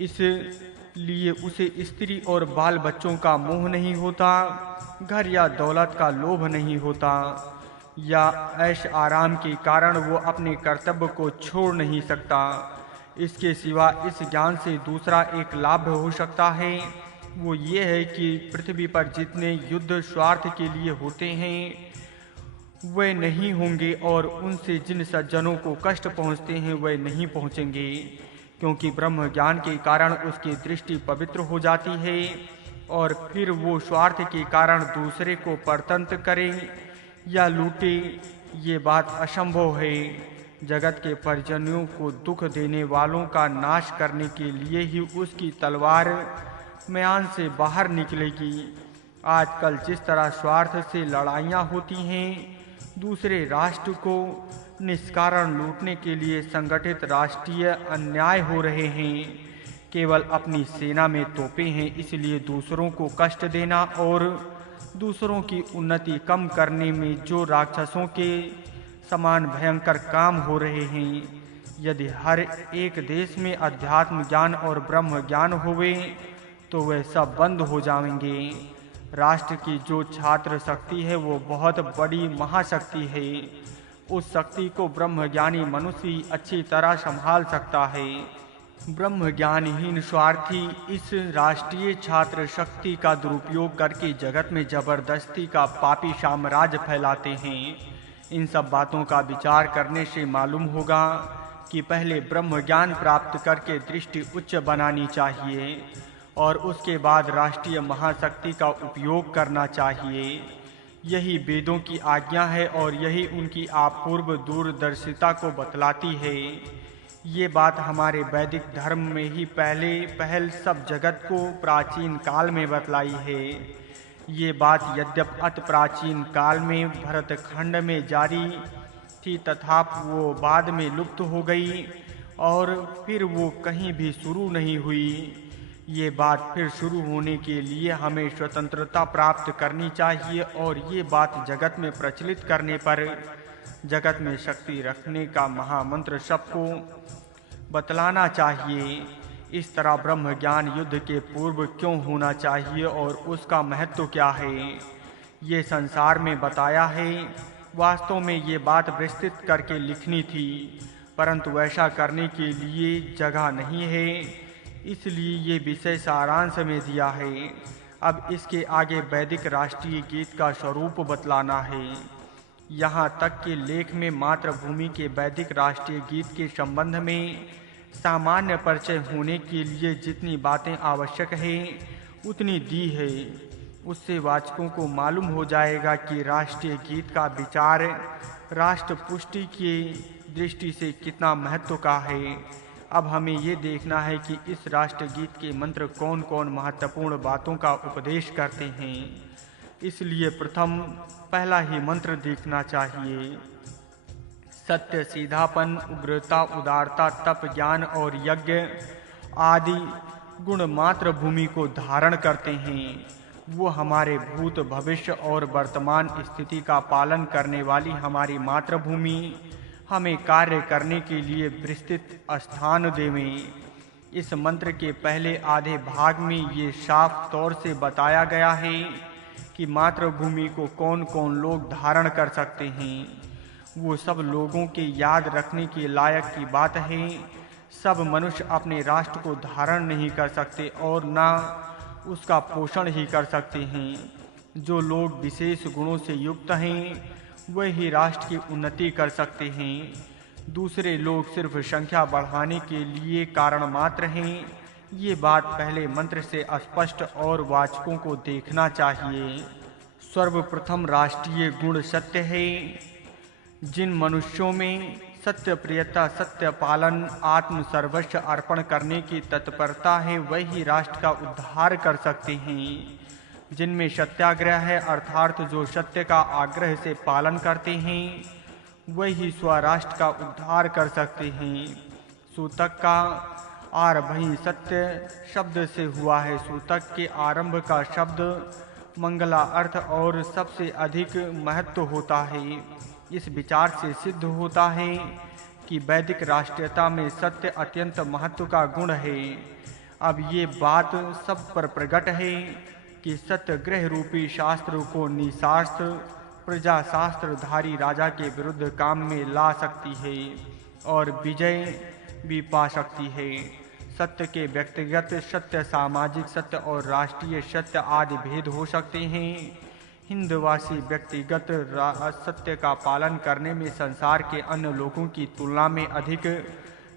इसलिए उसे स्त्री और बाल बच्चों का मोह नहीं होता, घर या दौलत का लोभ नहीं होता, या ऐश आराम के कारण वो अपने कर्तव्य को छोड़ नहीं सकता। इसके सिवा इस ज्ञान से दूसरा एक लाभ हो सकता है। वो ये है कि पृथ्वी पर जितने युद्ध स्वार्थ के लिए होते हैं वे नहीं होंगे और उनसे जिन सज्जनों को कष्ट पहुँचते हैं वे नहीं पहुँचेंगे, क्योंकि ब्रह्म ज्ञान के कारण उसकी दृष्टि पवित्र हो जाती है और फिर वो स्वार्थ के कारण दूसरे को परतंत्र करे या लूटे। ये बात असंभव है। जगत के परिजनों को दुख देने वालों का नाश करने के लिए ही उसकी तलवार म्यान से बाहर निकलेगी। आजकल जिस तरह स्वार्थ से लड़ाइयाँ होती हैं, दूसरे राष्ट्र को निष्कारण लूटने के लिए संगठित राष्ट्रीय अन्याय हो रहे हैं। केवल अपनी सेना में तोपें हैं, इसलिए दूसरों को कष्ट देना और दूसरों की उन्नति कम करने में जो राक्षसों के समान भयंकर काम हो रहे हैं। यदि हर एक देश में अध्यात्म ज्ञान और ब्रह्म ज्ञान होवे तो वे सब बंद हो जाएंगे। राष्ट्र की जो छात्र शक्ति है वो बहुत बड़ी महाशक्ति है। उस शक्ति को ब्रह्मज्ञानी मनुष्य अच्छी तरह संभाल सकता है। ब्रह्म ज्ञानहीन स्वार्थी इस राष्ट्रीय छात्र शक्ति का दुरुपयोग करके जगत में जबरदस्ती का पापी साम्राज्य फैलाते हैं। इन सब बातों का विचार करने से मालूम होगा कि पहले ब्रह्म ज्ञान प्राप्त करके दृष्टि उच्च बनानी चाहिए और उसके बाद राष्ट्रीय महाशक्ति का उपयोग करना चाहिए। यही वेदों की आज्ञा है और यही उनकी अपूर्व दूरदर्शिता को बतलाती है। ये बात हमारे वैदिक धर्म में ही पहल सब जगत को प्राचीन काल में बतलाई है। ये बात यद्यप अति प्राचीन काल में भरतखंड में जारी थी तथापि वो बाद में लुप्त हो गई और फिर वो कहीं भी शुरू नहीं हुई। ये बात फिर शुरू होने के लिए हमें स्वतंत्रता प्राप्त करनी चाहिए और ये बात जगत में प्रचलित करने पर जगत में शक्ति रखने का महामंत्र सबको बतलाना चाहिए। इस तरह ब्रह्म ज्ञान युद्ध के पूर्व क्यों होना चाहिए और उसका महत्व क्या है, ये संसार में बताया है। वास्तव में ये बात विस्तृत करके लिखनी थी, परंतु ऐसा करने के लिए जगह नहीं है, इसलिए ये विषय सारांश में दिया है। अब इसके आगे वैदिक राष्ट्रीय गीत का स्वरूप बतलाना है। यहाँ तक कि लेख में मातृभूमि के वैदिक राष्ट्रीय गीत के संबंध में सामान्य परिचय होने के लिए जितनी बातें आवश्यक है उतनी दी है। उससे वाचकों को मालूम हो जाएगा कि राष्ट्रीय गीत का विचार राष्ट्र पुष्टि की दृष्टि से कितना महत्व का है। अब हमें ये देखना है कि इस राष्ट्रगीत के मंत्र कौन कौन महत्वपूर्ण बातों का उपदेश करते हैं। इसलिए प्रथम पहला ही मंत्र देखना चाहिए। सत्य, सीधापन, उग्रता, उदारता, तप, ज्ञान और यज्ञ आदि गुण मातृभूमि को धारण करते हैं। वो हमारे भूत, भविष्य और वर्तमान स्थिति का पालन करने वाली हमारी मातृभूमि हमें कार्य करने के लिए विस्तृत स्थान देवें। इस मंत्र के पहले आधे भाग में ये साफ तौर से बताया गया है कि मातृभूमि को कौन कौन लोग धारण कर सकते हैं। वो सब लोगों के याद रखने के लायक की बात है। सब मनुष्य अपने राष्ट्र को धारण नहीं कर सकते और ना उसका पोषण ही कर सकते हैं। जो लोग विशेष गुणों से युक्त हैं वही राष्ट्र की उन्नति कर सकते हैं। दूसरे लोग सिर्फ संख्या बढ़ाने के लिए कारण मात्र हैं। ये बात पहले मंत्र से स्पष्ट और वाचकों को देखना चाहिए। सर्वप्रथम राष्ट्रीय गुण सत्य है। जिन मनुष्यों में सत्य प्रियता, सत्य पालन, आत्म सर्वस्व अर्पण करने की तत्परता है वही राष्ट्र का उद्धार कर सकते हैं। जिनमें सत्याग्रह है अर्थात जो सत्य का आग्रह से पालन करते हैं वही स्वराष्ट्र का उद्धार कर सकते हैं। सूतक का आरभई सत्य शब्द से हुआ है। सूतक के आरंभ का शब्द मंगला अर्थ और सबसे अधिक महत्व होता है। इस विचार से सिद्ध होता है कि वैदिक राष्ट्रीयता में सत्य अत्यंत महत्व का गुण है। अब ये बात सब पर प्रकट है कि सत्यग्रह रूपी शास्त्र को निशास्त्र प्रजा शास्त्रधारी राजा के विरुद्ध काम में ला सकती है और विजय भी पा सकती है। सत्य के व्यक्तिगत सत्य, सामाजिक सत्य और राष्ट्रीय सत्य आदि भेद हो सकते हैं। हिंदवासी व्यक्तिगत सत्य का पालन करने में संसार के अन्य लोगों की तुलना में अधिक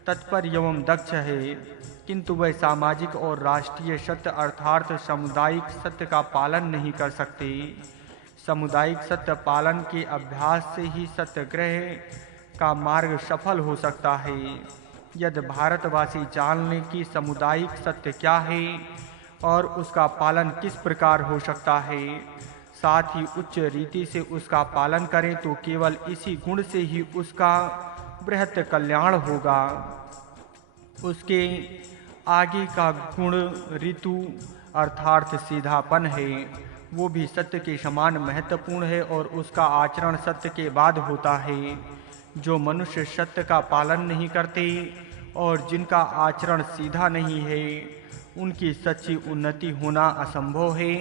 तत्पर एवं दक्ष है, किंतु वह सामाजिक और राष्ट्रीय सत्य अर्थात सामुदायिक सत्य का पालन नहीं कर सकते। सामुदायिक सत्य पालन के अभ्यास से ही सत्याग्रह का मार्ग सफल हो सकता है। यदि भारतवासी जान लें कि सामुदायिक सत्य क्या है और उसका पालन किस प्रकार हो सकता है, साथ ही उच्च रीति से उसका पालन करें तो केवल इसी गुण से ही उसका बृहत कल्याण होगा। उसके आगे का गुण ऋतु अर्थात सीधापन है। वो भी सत्य के समान महत्वपूर्ण है और उसका आचरण सत्य के बाद होता है। जो मनुष्य सत्य का पालन नहीं करते और जिनका आचरण सीधा नहीं है उनकी सच्ची उन्नति होना असंभव है।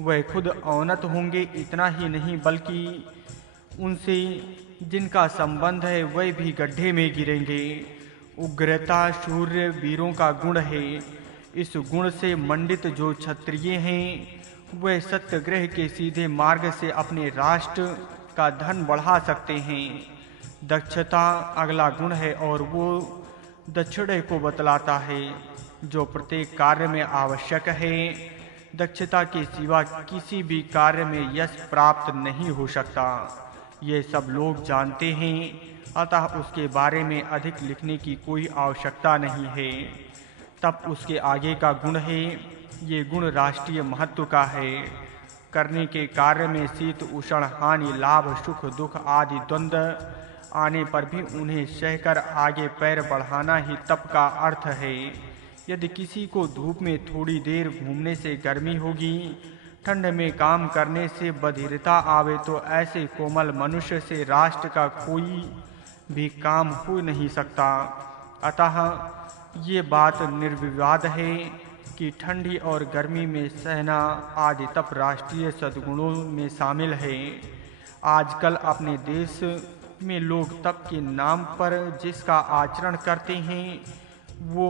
वह खुद अवनत होंगे, इतना ही नहीं बल्कि उनसे जिनका संबंध है वह भी गड्ढे में गिरेंगे। उग्रता शूर्य वीरों का गुण है। इस गुण से मंडित जो क्षत्रिय हैं वह सत्याग्रह के सीधे मार्ग से अपने राष्ट्र का धन बढ़ा सकते हैं। दक्षता अगला गुण है और वो दक्षिण को बतलाता है जो प्रत्येक कार्य में आवश्यक है। दक्षता के सिवा किसी भी कार्य में यश प्राप्त नहीं हो सकता। ये सब लोग जानते हैं, अतः उसके बारे में अधिक लिखने की कोई आवश्यकता नहीं है। तब उसके आगे का गुण है, ये गुण राष्ट्रीय महत्व का है। करने के कार्य में शीत उष्ण हानि लाभ सुख दुख आदि द्वंद्व आने पर भी उन्हें सहकर आगे पैर बढ़ाना ही तप का अर्थ है। यदि किसी को धूप में थोड़ी देर घूमने से गर्मी होगी, ठंड में काम करने से बधिरता आवे, तो ऐसे कोमल मनुष्य से राष्ट्र का कोई भी काम हो नहीं सकता। अतः ये बात निर्विवाद है कि ठंडी और गर्मी में सहना आदि तप राष्ट्रीय सद्गुणों में शामिल है। आजकल अपने देश में लोग तप के नाम पर जिसका आचरण करते हैं वो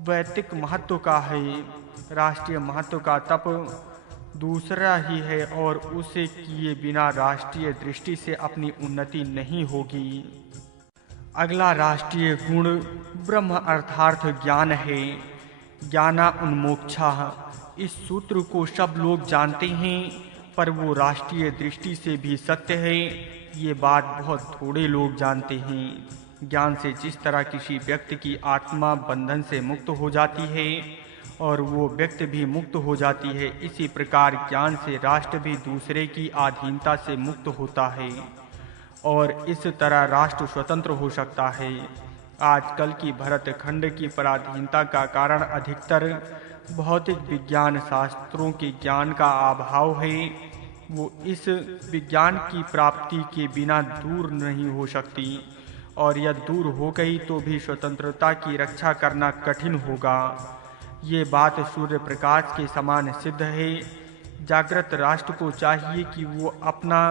वैयक्तिक महत्व का है। राष्ट्रीय महत्व का तप दूसरा ही है और उसे किए बिना राष्ट्रीय दृष्टि से अपनी उन्नति नहीं होगी। अगला राष्ट्रीय गुण ब्रह्म अर्थार्थ ज्ञान है। ज्ञाना उन्मोक्षः। इस सूत्र को सब लोग जानते हैं, पर वो राष्ट्रीय दृष्टि से भी सत्य है। ये बात बहुत थोड़े लोग जानते हैं। ज्ञान से जिस तरह किसी व्यक्ति की आत्मा बंधन से मुक्त हो जाती है और वो व्यक्ति भी मुक्त हो जाती है, इसी प्रकार ज्ञान से राष्ट्र भी दूसरे की अधीनता से मुक्त होता है और इस तरह राष्ट्र स्वतंत्र हो सकता है। आजकल की भरतखंड की पराधीनता का कारण अधिकतर भौतिक विज्ञान शास्त्रों के ज्ञान का अभाव है। वो इस विज्ञान की प्राप्ति के बिना दूर नहीं हो सकती और यदि दूर हो गई तो भी स्वतंत्रता की रक्षा करना कठिन होगा। ये बात सूर्य प्रकाश के समान सिद्ध है। जागृत राष्ट्र को चाहिए कि वो अपना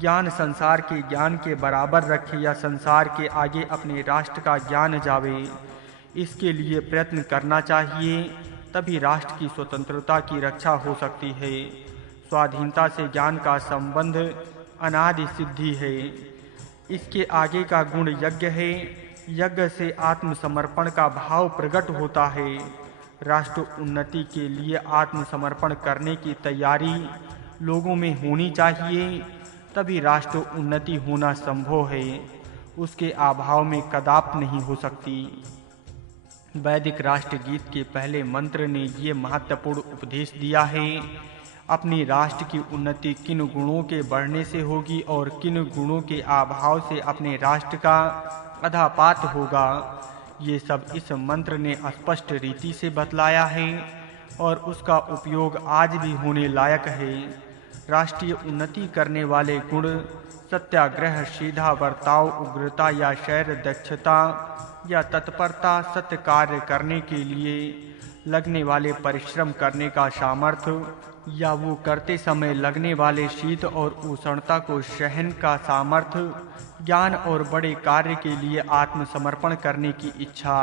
ज्ञान संसार के ज्ञान के बराबर रखे या संसार के आगे अपने राष्ट्र का ज्ञान जावे। इसके लिए प्रयत्न करना चाहिए, तभी राष्ट्र की स्वतंत्रता की रक्षा हो सकती है। स्वाधीनता से ज्ञान का संबंध अनादि सिद्धि है। इसके आगे का गुण यज्ञ है। यज्ञ से आत्मसमर्पण का भाव प्रकट होता है। राष्ट्र उन्नति के लिए आत्मसमर्पण करने की तैयारी लोगों में होनी चाहिए, तभी राष्ट्र उन्नति होना संभव है। उसके अभाव में कदापि नहीं हो सकती। वैदिक राष्ट्रगीत के पहले मंत्र ने ये महत्वपूर्ण उपदेश दिया है, अपनी राष्ट्र की उन्नति किन गुणों के बढ़ने से होगी और किन गुणों के अभाव से अपने राष्ट्र का अधःपात होगा। ये सब इस मंत्र ने स्पष्ट रीति से बतलाया है और उसका उपयोग आज भी होने लायक है। राष्ट्रीय उन्नति करने वाले गुण सत्याग्रह, सीधा बर्ताव, उग्रता या शौर्य, दक्षता या तत्परता, सत्य कार्य करने के लिए लगने वाले परिश्रम करने का सामर्थ्य या वो करते समय लगने वाले शीत और उष्णता को सहन का सामर्थ्य, ज्ञान और बड़े कार्य के लिए आत्मसमर्पण करने की इच्छा।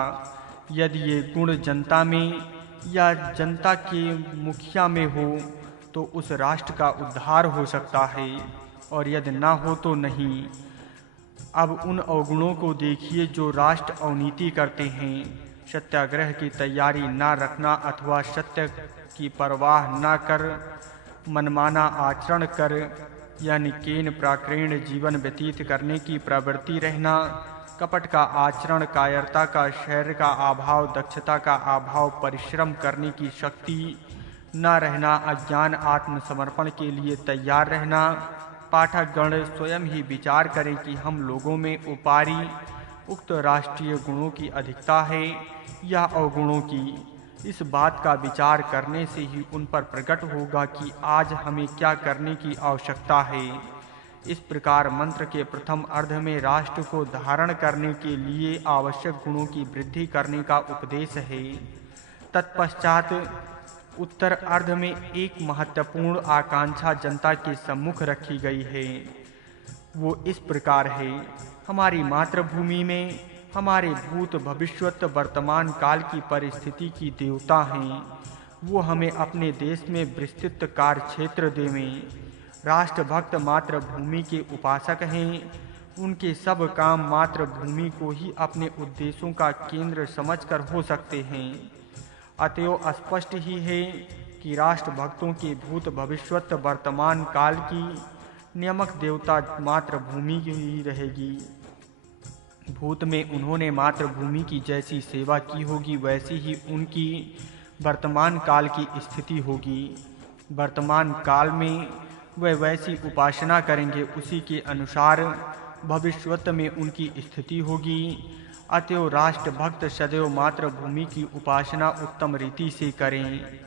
यदि ये गुण जनता में या जनता के मुखिया में हो तो उस राष्ट्र का उद्धार हो सकता है और यदि ना हो तो नहीं। अब उन अवगुणों को देखिए जो राष्ट्र अवनीति करते हैं। सत्याग्रह की तैयारी ना रखना अथवा सत्य की परवाह ना कर मनमाना आचरण कर यानी केन प्राकृण जीवन व्यतीत करने की प्रवृत्ति रहना, कपट का आचरण, कायरता का, शौर्य का अभाव, दक्षता का अभाव, परिश्रम करने की शक्ति न रहना, अज्ञान, आत्मसमर्पण के लिए तैयार रहना। पाठकगण स्वयं ही विचार करें कि हम लोगों में ऊपरी उक्त राष्ट्रीय गुणों की अधिकता है या अवगुणों की। इस बात का विचार करने से ही उन पर प्रकट होगा कि आज हमें क्या करने की आवश्यकता है। इस प्रकार मंत्र के प्रथम अर्ध में राष्ट्र को धारण करने के लिए आवश्यक गुणों की वृद्धि करने का उपदेश है। तत्पश्चात उत्तर अर्ध में एक महत्वपूर्ण आकांक्षा जनता के सम्मुख रखी गई है। वो इस प्रकार है, हमारी मातृभूमि में हमारे भूत भविष्यत वर्तमान काल की परिस्थिति की देवता हैं। वो हमें अपने देश में विस्तृत कार्य क्षेत्र देवें। राष्ट्रभक्त मातृभूमि के उपासक हैं। उनके सब काम मातृभूमि को ही अपने उद्देश्यों का केंद्र समझकर हो सकते हैं। अतएव स्पष्ट ही है कि राष्ट्रभक्तों के भूत भविष्यत वर्तमान काल की नियामक देवता मातृभूमि ही रहेगी। भूत में उन्होंने मातृभूमि की जैसी सेवा की होगी, वैसी ही उनकी वर्तमान काल की स्थिति होगी। वर्तमान काल में वे वैसी उपासना करेंगे, उसी के अनुसार भविष्यत में उनकी स्थिति होगी। अतएव राष्ट्रभक्त सदैव मातृभूमि की उपासना उत्तम रीति से करें।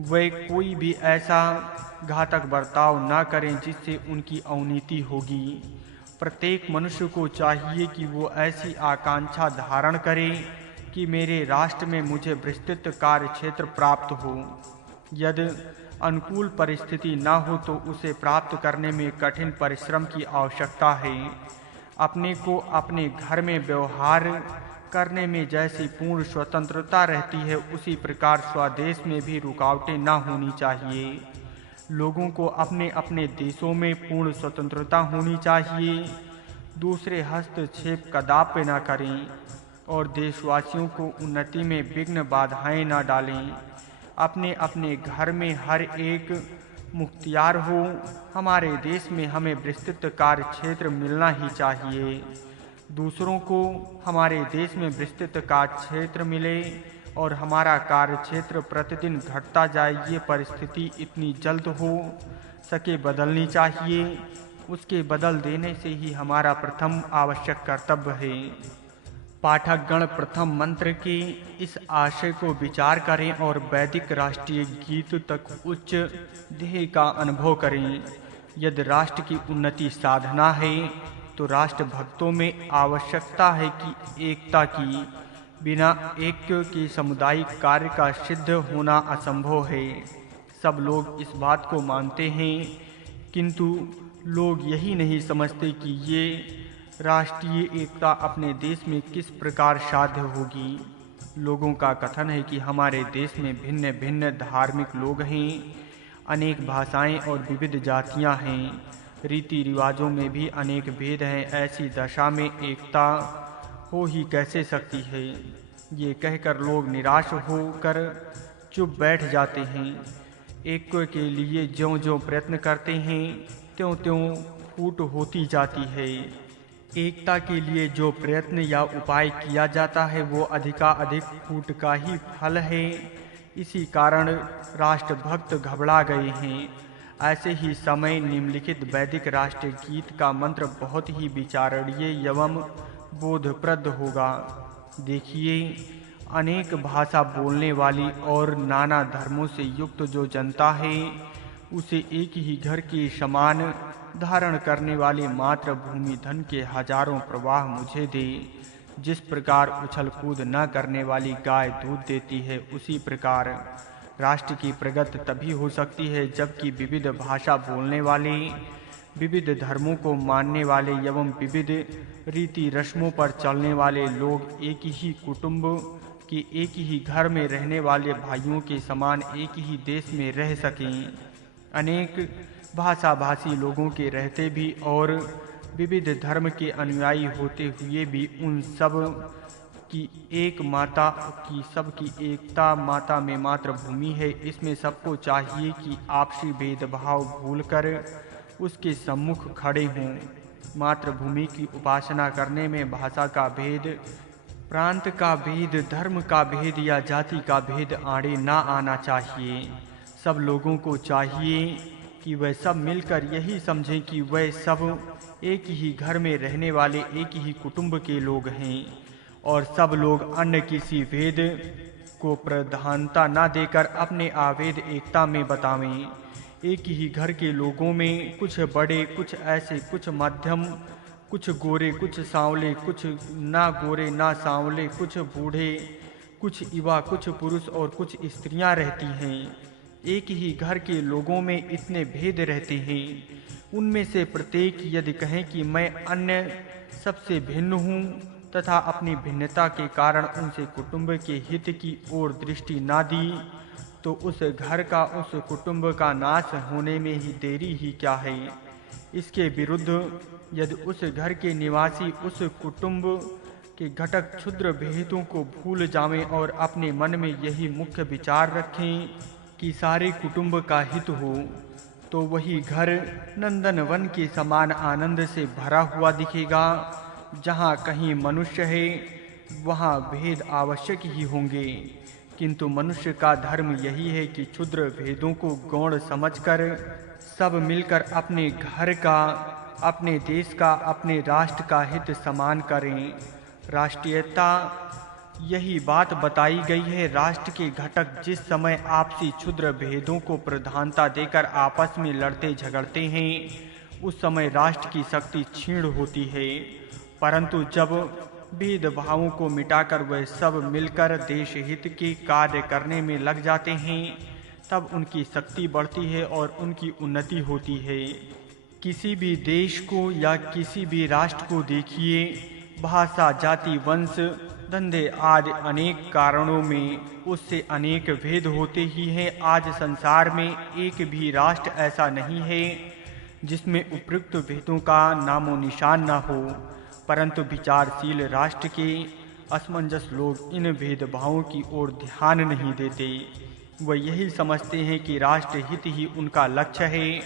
वे कोई भी ऐसा घातक बर्ताव न करें जिससे उनकी अवनीति होगी। प्रत्येक मनुष्य को चाहिए कि वो ऐसी आकांक्षा धारण करे कि मेरे राष्ट्र में मुझे विस्तृत कार्य क्षेत्र प्राप्त हो। यदि अनुकूल परिस्थिति न हो तो उसे प्राप्त करने में कठिन परिश्रम की आवश्यकता है। अपने को अपने घर में व्यवहार करने में जैसी पूर्ण स्वतंत्रता रहती है, उसी प्रकार स्वदेश में भी रुकावटें न होनी चाहिए। लोगों को अपने अपने देशों में पूर्ण स्वतंत्रता होनी चाहिए। दूसरे हस्तक्षेप कदापि न करें और देशवासियों को उन्नति में विघ्न बाधाएं न डालें। अपने अपने घर में हर एक मुख्तियार हो। हमारे देश में हमें विस्तृत कार्य क्षेत्र मिलना ही चाहिए। दूसरों को हमारे देश में विस्तृत कार्य क्षेत्र मिले और हमारा कार्य क्षेत्र प्रतिदिन घटता जाए, ये परिस्थिति इतनी जल्द हो सके बदलनी चाहिए। उसके बदल देने से ही हमारा प्रथम आवश्यक कर्तव्य है। पाठकगण प्रथम मंत्र के इस आशय को विचार करें और वैदिक राष्ट्रीय गीत तक उच्च ध्येय का अनुभव करें। यदि राष्ट्र की उन्नति साधना है तो राष्ट्रभक्तों में आवश्यकता है कि एकता की। बिना ऐक्य के सामुदायिक कार्य का सिद्ध होना असंभव है। सब लोग इस बात को मानते हैं, किंतु लोग यही नहीं समझते कि ये राष्ट्रीय एकता अपने देश में किस प्रकार साध्य होगी। लोगों का कथन है कि हमारे देश में भिन्न भिन्न धार्मिक लोग हैं, अनेक भाषाएं और विविध जातियां हैं, रीति रिवाजों में भी अनेक भेद हैं। ऐसी दशा में एकता हो ही कैसे सकती है। ये कहकर लोग निराश होकर चुप बैठ जाते हैं। ऐक्य के लिए ज्यों-ज्यों प्रयत्न करते हैं, त्यों-त्यों फूट होती जाती है। एकता के लिए जो प्रयत्न या उपाय किया जाता है, वो अधिकाधिक फूट का ही फल है। इसी कारण राष्ट्रभक्त घबरा गए हैं। ऐसे ही समय निम्नलिखित वैदिक राष्ट्रीय गीत का मंत्र बहुत ही विचारणीय एवं बोधप्रद होगा। देखिए, अनेक भाषा बोलने वाली और नाना धर्मों से युक्त जो जनता है, उसे एक ही घर के समान धारण करने वाले मातृभूमि धन के हजारों प्रवाह मुझे दे। जिस प्रकार उछल कूद न करने वाली गाय दूध देती है, उसी प्रकार राष्ट्र की प्रगति तभी हो सकती है जबकि विविध भाषा बोलने वाले, विविध धर्मों को मानने वाले एवं विविध रीति रस्मों पर चलने वाले लोग एक ही कुटुंब के एक ही घर में रहने वाले भाइयों के समान एक ही देश में रह सकें। अनेक भाषा भाषी लोगों के रहते भी और विविध धर्म के अनुयायी होते हुए भी उन सब की एक माता की सबकी एकता माता में मातृभूमि है। इसमें सबको चाहिए कि आपसी भेदभाव भूलकर उसके सम्मुख खड़े हों। मातृभूमि की उपासना करने में भाषा का भेद, प्रांत का भेद, धर्म का भेद या जाति का भेद आड़े ना आना चाहिए। सब लोगों को चाहिए कि वह सब मिलकर यही समझें कि वह सब एक ही घर में रहने वाले एक ही कुटुंब के लोग हैं और सब लोग अन्य किसी भेद को प्रधानता न देकर अपने आवेद एकता में बतावें। एक ही घर के लोगों में कुछ बड़े, कुछ ऐसे, कुछ मध्यम, कुछ गोरे, कुछ सांवले, कुछ ना गोरे ना सांवले, कुछ बूढ़े, कुछ युवा, कुछ पुरुष और कुछ स्त्रियां रहती हैं। एक ही घर के लोगों में इतने भेद रहते हैं। उनमें से प्रत्येक यदि कहें कि मैं अन्य सबसे भिन्न हूँ तथा अपनी भिन्नता के कारण उनसे कुटुंब के हित की ओर दृष्टि ना दी, तो उस घर का, उस कुटुंब का नाश होने में ही देरी ही क्या है। इसके विरुद्ध यदि उस घर के निवासी उस कुटुंब के घटक क्षुद्र भेदों को भूल जावें और अपने मन में यही मुख्य विचार रखें कि सारे कुटुंब का हित हो, तो वही घर नंदनवन के समान आनंद से भरा हुआ दिखेगा। जहाँ कहीं मनुष्य है वहाँ भेद आवश्यक ही होंगे, किंतु मनुष्य का धर्म यही है कि क्षुद्र भेदों को गौण समझकर सब मिलकर अपने घर का, अपने देश का, अपने राष्ट्र का हित समान करें। राष्ट्रीयता यही बात बताई गई है। राष्ट्र के घटक जिस समय आपसी क्षुद्र भेदों को प्रधानता देकर आपस में लड़ते झगड़ते हैं, उस समय राष्ट्र की शक्ति क्षीण होती है। परंतु जब भेदभावों को मिटाकर वे सब मिलकर देश हित के कार्य करने में लग जाते हैं, तब उनकी शक्ति बढ़ती है और उनकी उन्नति होती है। किसी भी देश को या किसी भी राष्ट्र को देखिए, भाषा, जाति, वंश, धंधे आदि अनेक कारणों में उससे अनेक भेद होते ही हैं। आज संसार में एक भी राष्ट्र ऐसा नहीं है जिसमें उपयुक्त भेदों का नामो निशान न हो, परंतु विचारशील राष्ट्र के असमंजस लोग इन भेदभावों की ओर ध्यान नहीं देते। वह यही समझते हैं कि राष्ट्र हित ही उनका लक्ष्य है।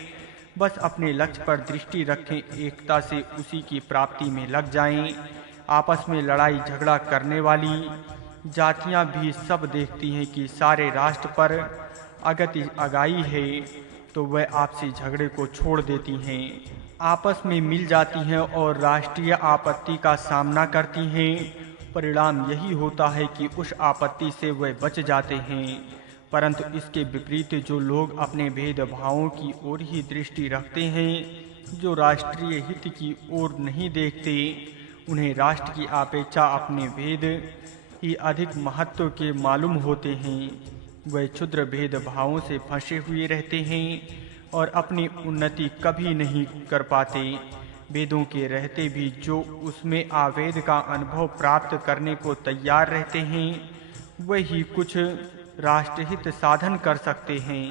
बस अपने लक्ष्य पर दृष्टि रखें, एकता से उसी की प्राप्ति में लग जाएं। आपस में लड़ाई झगड़ा करने वाली जातियां भी सब देखती हैं कि सारे राष्ट्र पर अगति आगाई है, तो वह आपसी झगड़े को छोड़ देती हैं, आपस में मिल जाती हैं और राष्ट्रीय आपत्ति का सामना करती हैं। परिणाम यही होता है कि उस आपत्ति से वे बच जाते हैं। परंतु इसके विपरीत जो लोग अपने भेदभावों की ओर ही दृष्टि रखते हैं, जो राष्ट्रीय हित की ओर नहीं देखते, उन्हें राष्ट्र की अपेक्षा अपने भेद ही अधिक महत्व के मालूम होते हैं। वे क्षुद्र भेदभावों से फंसे हुए रहते हैं और अपनी उन्नति कभी नहीं कर पाते। वेदों के रहते भी जो उसमें आवेद का अनुभव प्राप्त करने को तैयार रहते हैं, वही कुछ राष्ट्रहित साधन कर सकते हैं।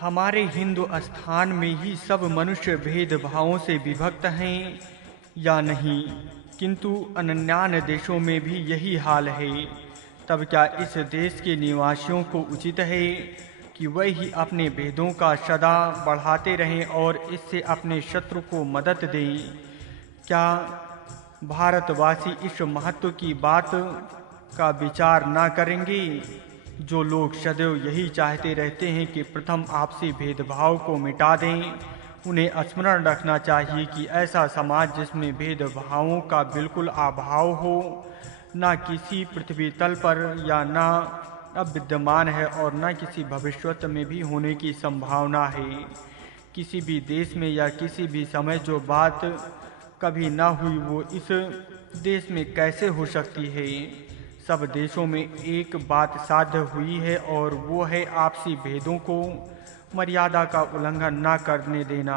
हमारे हिंदुस्तान में ही सब मनुष्य भेदभावों से विभक्त हैं या नहीं, किंतु अन्य देशों में भी यही हाल है। तब क्या इस देश के निवासियों को उचित है कि वह ही अपने भेदों का सदा बढ़ाते रहें और इससे अपने शत्रु को मदद दें? क्या भारतवासी इस महत्व की बात का विचार ना करेंगे? जो लोग सदैव यही चाहते रहते हैं कि प्रथम आपसी भेदभाव को मिटा दें, उन्हें स्मरण रखना चाहिए कि ऐसा समाज जिसमें भेदभावों का बिल्कुल अभाव हो, ना किसी पृथ्वी तल पर या ना अब विद्यमान है और न किसी भविष्यत में भी होने की संभावना है। किसी भी देश में या किसी भी समय जो बात कभी ना हुई, वो इस देश में कैसे हो सकती है? सब देशों में एक बात साध्य हुई है और वो है आपसी भेदों को मर्यादा का उल्लंघन न करने देना।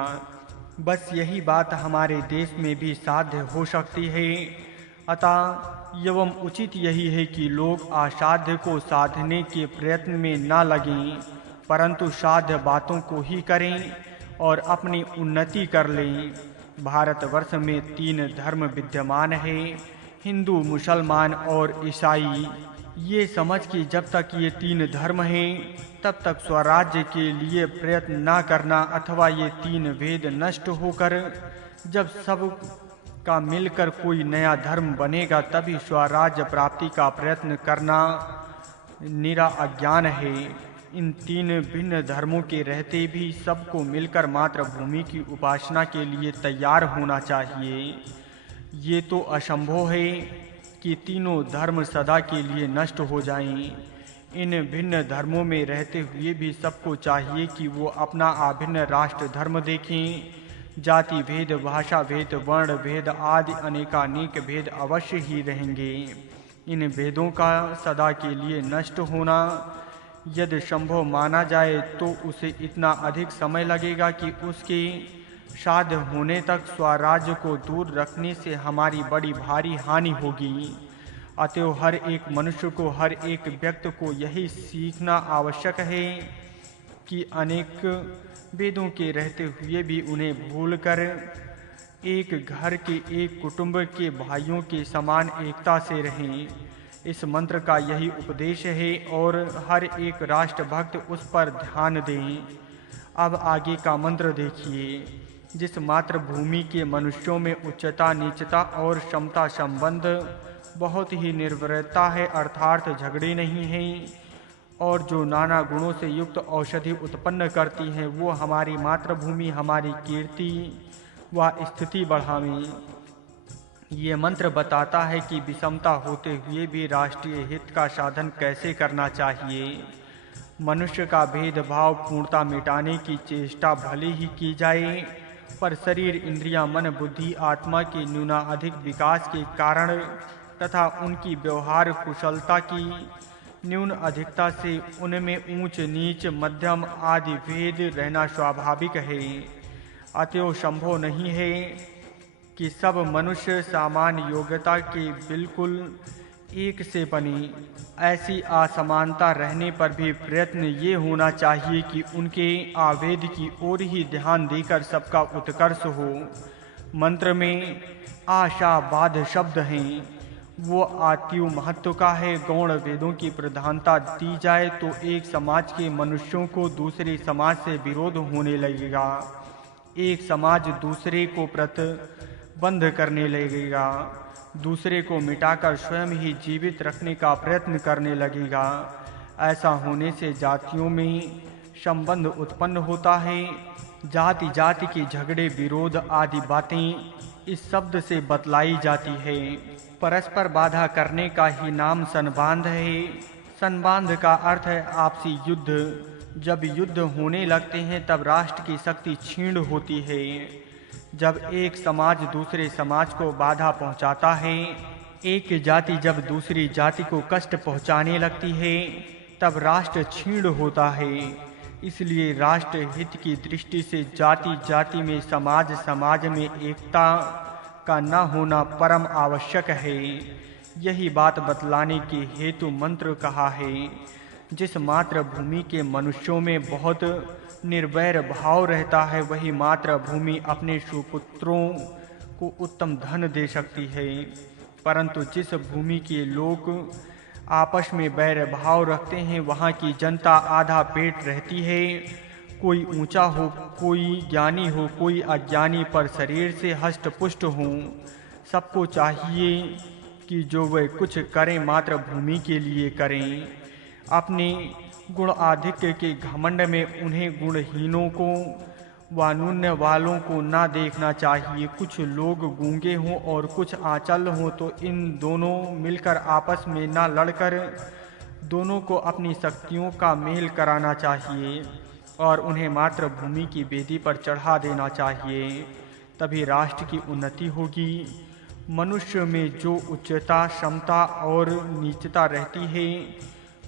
बस यही बात हमारे देश में भी साध्य हो सकती है। अतः एवं उचित यही है कि लोग असाध्य को साधने के प्रयत्न में न लगें, परंतु साध्य बातों को ही करें और अपनी उन्नति कर लें। भारतवर्ष में 3 धर्म विद्यमान है, हिंदू, मुसलमान और ईसाई। ये समझ कि जब तक ये 3 धर्म हैं, तब तक स्वराज्य के लिए प्रयत्न न करना, अथवा ये 3 भेद नष्ट होकर जब सब का मिलकर कोई नया धर्म बनेगा, तभी स्वराज्य प्राप्ति का प्रयत्न करना निरा अज्ञान है। इन 3 भिन्न धर्मों के रहते भी सबको मिलकर मातृभूमि की उपासना के लिए तैयार होना चाहिए। ये तो असंभव है कि तीनों धर्म सदा के लिए नष्ट हो जाएं। इन भिन्न धर्मों में रहते हुए भी सबको चाहिए कि वो अपना अभिन्न राष्ट्र धर्म देखें। जाति भेद, भाषा भेद, वर्ण भेद आदि अनेकानेक भेद अवश्य ही रहेंगे। इन भेदों का सदा के लिए नष्ट होना यदि संभव माना जाए, तो उसे इतना अधिक समय लगेगा कि उसके साध्य होने तक स्वराज्य को दूर रखने से हमारी बड़ी भारी हानि होगी। अतएव हर एक मनुष्य को, हर एक व्यक्ति को यही सीखना आवश्यक है कि अनेक वेदों के रहते हुए भी उन्हें भूलकर एक घर के एक कुटुंब के भाइयों के समान एकता से रहें। इस मंत्र का यही उपदेश है और हर एक राष्ट्रभक्त उस पर ध्यान दें। अब आगे का मंत्र देखिए। जिस मातृभूमि के मनुष्यों में उच्चता नीचता और क्षमता संबंध बहुत ही निर्भरता है, अर्थात झगड़े नहीं हैं, और जो नाना गुणों से युक्त औषधि उत्पन्न करती हैं, वो हमारी मातृभूमि हमारी कीर्ति व स्थिति बढ़ावें। ये मंत्र बताता है कि विषमता होते हुए भी राष्ट्रीय हित का साधन कैसे करना चाहिए। मनुष्य का भेदभाव पूर्णता मिटाने की चेष्टा भले ही की जाए, पर शरीर इंद्रियां मन बुद्धि आत्मा के न्यूनाधिक विकास के कारण तथा उनकी व्यवहार कुशलता की न्यून अधिकता से उनमें ऊंच नीच मध्यम आदि भेद रहना स्वाभाविक है। अतएव संभव नहीं है कि सब मनुष्य समान योग्यता के बिल्कुल एक से बने। ऐसी असमानता रहने पर भी प्रयत्न ये होना चाहिए कि उनके आवेद की ओर ही ध्यान देकर सबका उत्कर्ष हो। मंत्र में आशावाद शब्द हैं, वो अतीव महत्व का है। गौण वेदों की प्रधानता दी जाए तो एक समाज के मनुष्यों को दूसरे समाज से विरोध होने लगेगा, एक समाज दूसरे को प्रतिबंध करने लगेगा, दूसरे को मिटाकर स्वयं ही जीवित रखने का प्रयत्न करने लगेगा। ऐसा होने से जातियों में संबंध उत्पन्न होता है। जाति जाति के झगड़े विरोध आदि बातें इस शब्द से बतलाई जाती है। परस्पर बाधा करने का ही नाम संबांध है। संबांध का अर्थ है आपसी युद्ध। जब युद्ध होने लगते हैं तब राष्ट्र की शक्ति क्षीण होती है। जब एक समाज दूसरे समाज को बाधा पहुंचाता है, एक जाति जब दूसरी जाति को कष्ट पहुंचाने लगती है, तब राष्ट्र क्षीण होता है। इसलिए राष्ट्र हित की दृष्टि से जाति जाति में समाज समाज में एकता का न होना परम आवश्यक है। यही बात बतलाने के हेतु मंत्र कहा है। जिस मातृभूमि के मनुष्यों में बहुत निर्वैर भाव रहता है, वही मातृभूमि अपने सुपुत्रों को उत्तम धन दे सकती है। परंतु जिस भूमि के लोग आपस में वैर भाव रखते हैं, वहाँ की जनता आधा पेट रहती है। कोई ऊंचा हो, कोई ज्ञानी हो, कोई अज्ञानी, पर शरीर से हष्ट-पुष्ट हो। सबको चाहिए कि जो वे कुछ करें मातृभूमि के लिए करें। अपने गुण आधिक्य के घमंड में उन्हें गुणहीनों को व न्यून वालों को ना देखना चाहिए। कुछ लोग गूंगे हों और कुछ आंचल हों तो इन दोनों मिलकर आपस में ना लड़कर दोनों को अपनी शक्तियों का मेल कराना चाहिए और उन्हें मातृभूमि की वेदी पर चढ़ा देना चाहिए। तभी राष्ट्र की उन्नति होगी। मनुष्य में जो उच्चता क्षमता और नीचता रहती है,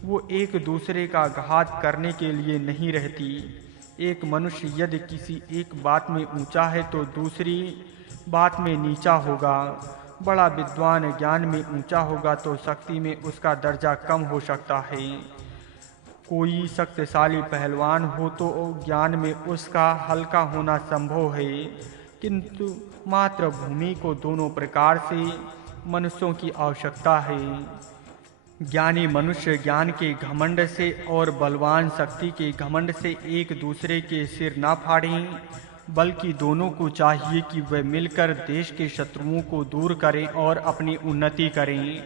वो एक दूसरे का घात करने के लिए नहीं रहती। एक मनुष्य यदि किसी एक बात में ऊंचा है तो दूसरी बात में नीचा होगा। बड़ा विद्वान ज्ञान में ऊंचा होगा तो शक्ति में उसका दर्जा कम हो सकता है। कोई शक्तिशाली पहलवान हो तो ज्ञान में उसका हल्का होना संभव है, किंतु मातृभूमि को दोनों प्रकार से मनुष्यों की आवश्यकता है। ज्ञानी मनुष्य ज्ञान के घमंड से और बलवान शक्ति के घमंड से एक दूसरे के सिर ना फाड़ें, बल्कि दोनों को चाहिए कि वे मिलकर देश के शत्रुओं को दूर करें और अपनी उन्नति करें।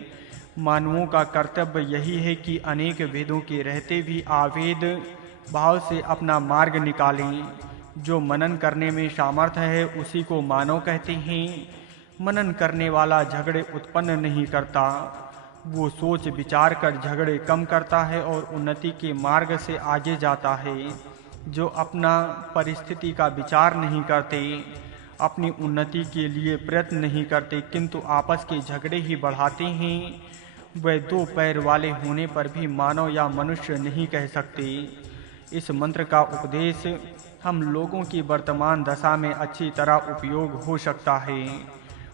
मानवों का कर्तव्य यही है कि अनेक वेदों के रहते भी आवेद भाव से अपना मार्ग निकालें। जो मनन करने में सामर्थ्य है उसी को मानव कहते हैं। मनन करने वाला झगड़े उत्पन्न नहीं करता, वो सोच विचार कर झगड़े कम करता है और उन्नति के मार्ग से आगे जाता है। जो अपना परिस्थिति का विचार नहीं करते, अपनी उन्नति के लिए प्रयत्न नहीं करते, किंतु आपस के झगड़े ही बढ़ाते हैं, वे दो पैर वाले होने पर भी मानव या मनुष्य नहीं कह सकते। इस मंत्र का उपदेश हम लोगों की वर्तमान दशा में अच्छी तरह उपयोग हो सकता है।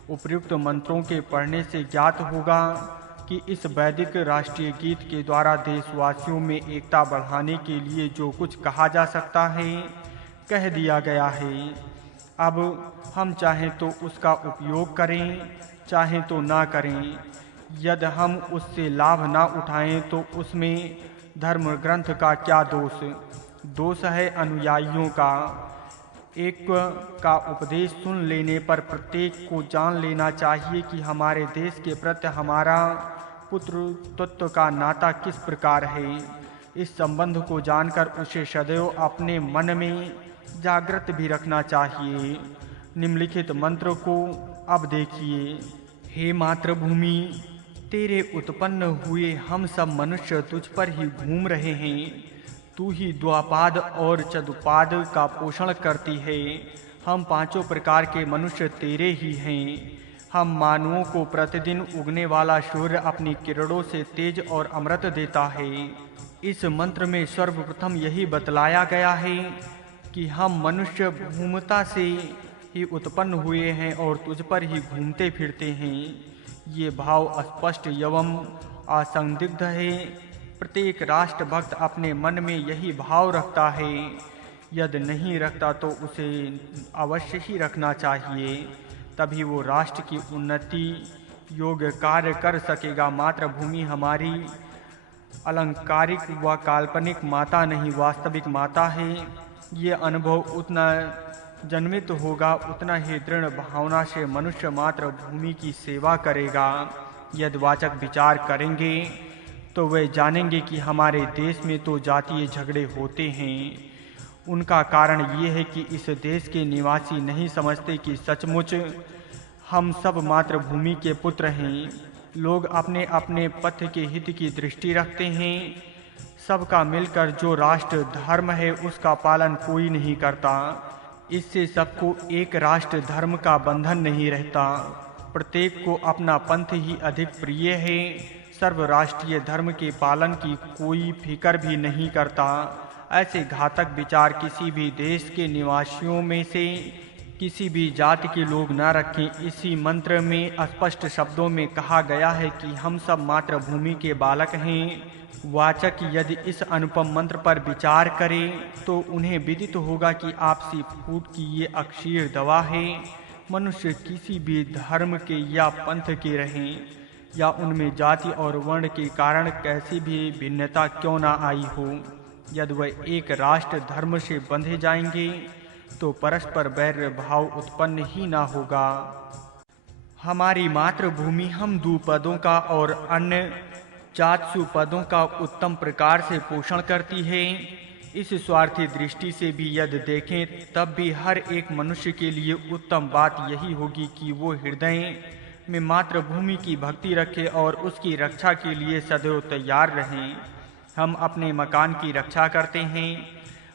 उपर्युक्त मंत्रों के पढ़ने से ज्ञात होगा कि इस वैदिक राष्ट्रीय गीत के द्वारा देशवासियों में एकता बढ़ाने के लिए जो कुछ कहा जा सकता है, कह दिया गया है। अब हम चाहें तो उसका उपयोग करें, चाहें तो ना करें। यदि हम उससे लाभ ना उठाएं तो उसमें धर्म ग्रंथ का क्या दोष? दोष है अनुयायियों का। एक का उपदेश सुन लेने पर प्रत्येक को जान लेना चाहिए कि हमारे देश के प्रति हमारा पुत्रत्व का नाता किस प्रकार है। इस संबंध को जानकर उसे सदैव अपने मन में जागृत भी रखना चाहिए। निम्नलिखित मंत्र को अब देखिए। हे मातृभूमि, तेरे उत्पन्न हुए हम सब मनुष्य तुझ पर ही घूम रहे हैं। तू ही द्वापाद और चतुपाद का पोषण करती है। हम पांचों प्रकार के मनुष्य तेरे ही हैं। हम मानवों को प्रतिदिन उगने वाला सूर्य अपनी किरणों से तेज और अमृत देता है। इस मंत्र में सर्वप्रथम यही बतलाया गया है कि हम मनुष्य भूमता से ही उत्पन्न हुए हैं और तुझ पर ही घूमते फिरते हैं। ये भाव स्पष्ट एवं असंदिग्ध है। प्रत्येक राष्ट्रभक्त अपने मन में यही भाव रखता है। यदि नहीं रखता तो उसे अवश्य ही रखना चाहिए, तभी वो राष्ट्र की उन्नति योग्य कार्य कर सकेगा। मातृभूमि हमारी अलंकारिक व काल्पनिक माता नहीं, वास्तविक माता है। ये अनुभव उतना जन्मित होगा, उतना ही दृढ़ भावना से मनुष्य मातृभूमि की सेवा करेगा। यदि वाचक विचार करेंगे तो वे जानेंगे कि हमारे देश में तो जातीय झगड़े होते हैं। उनका कारण ये है कि इस देश के निवासी नहीं समझते कि सचमुच हम सब मातृभूमि के पुत्र हैं। लोग अपने अपने पथ के हित की दृष्टि रखते हैं। सबका मिलकर जो राष्ट्र धर्म है उसका पालन कोई नहीं करता। इससे सबको एक राष्ट्र धर्म का बंधन नहीं रहता। प्रत्येक को अपना पंथ ही अधिक प्रिय है। सर्वराष्ट्रीय धर्म के पालन की कोई फिक्र भी नहीं करता। ऐसे घातक विचार किसी भी देश के निवासियों में से किसी भी जाति के लोग न रखें। इसी मंत्र में स्पष्ट शब्दों में कहा गया है कि हम सब मातृभूमि के बालक हैं। वाचक यदि इस अनुपम मंत्र पर विचार करें तो उन्हें विदित होगा कि आपसी फूट की ये अक्षीर दवा है। मनुष्य किसी भी धर्म के या पंथ के रहें या उनमें जाति और वर्ण के कारण कैसी भी भिन्नता क्यों ना आई हो, यदि वह एक राष्ट्र धर्म से बंधे जाएंगे तो परस्पर वैर भाव उत्पन्न ही ना होगा। हमारी मातृभूमि हम द्विपदों का और अन्य चात्सु पदों का उत्तम प्रकार से पोषण करती है। इस स्वार्थी दृष्टि से भी यदि देखें तब भी हर एक मनुष्य के लिए उत्तम बात यही होगी कि वो हृदय में मातृभूमि की भक्ति रखे और उसकी रक्षा के लिए सदैव तैयार रहें। हम अपने मकान की रक्षा करते हैं,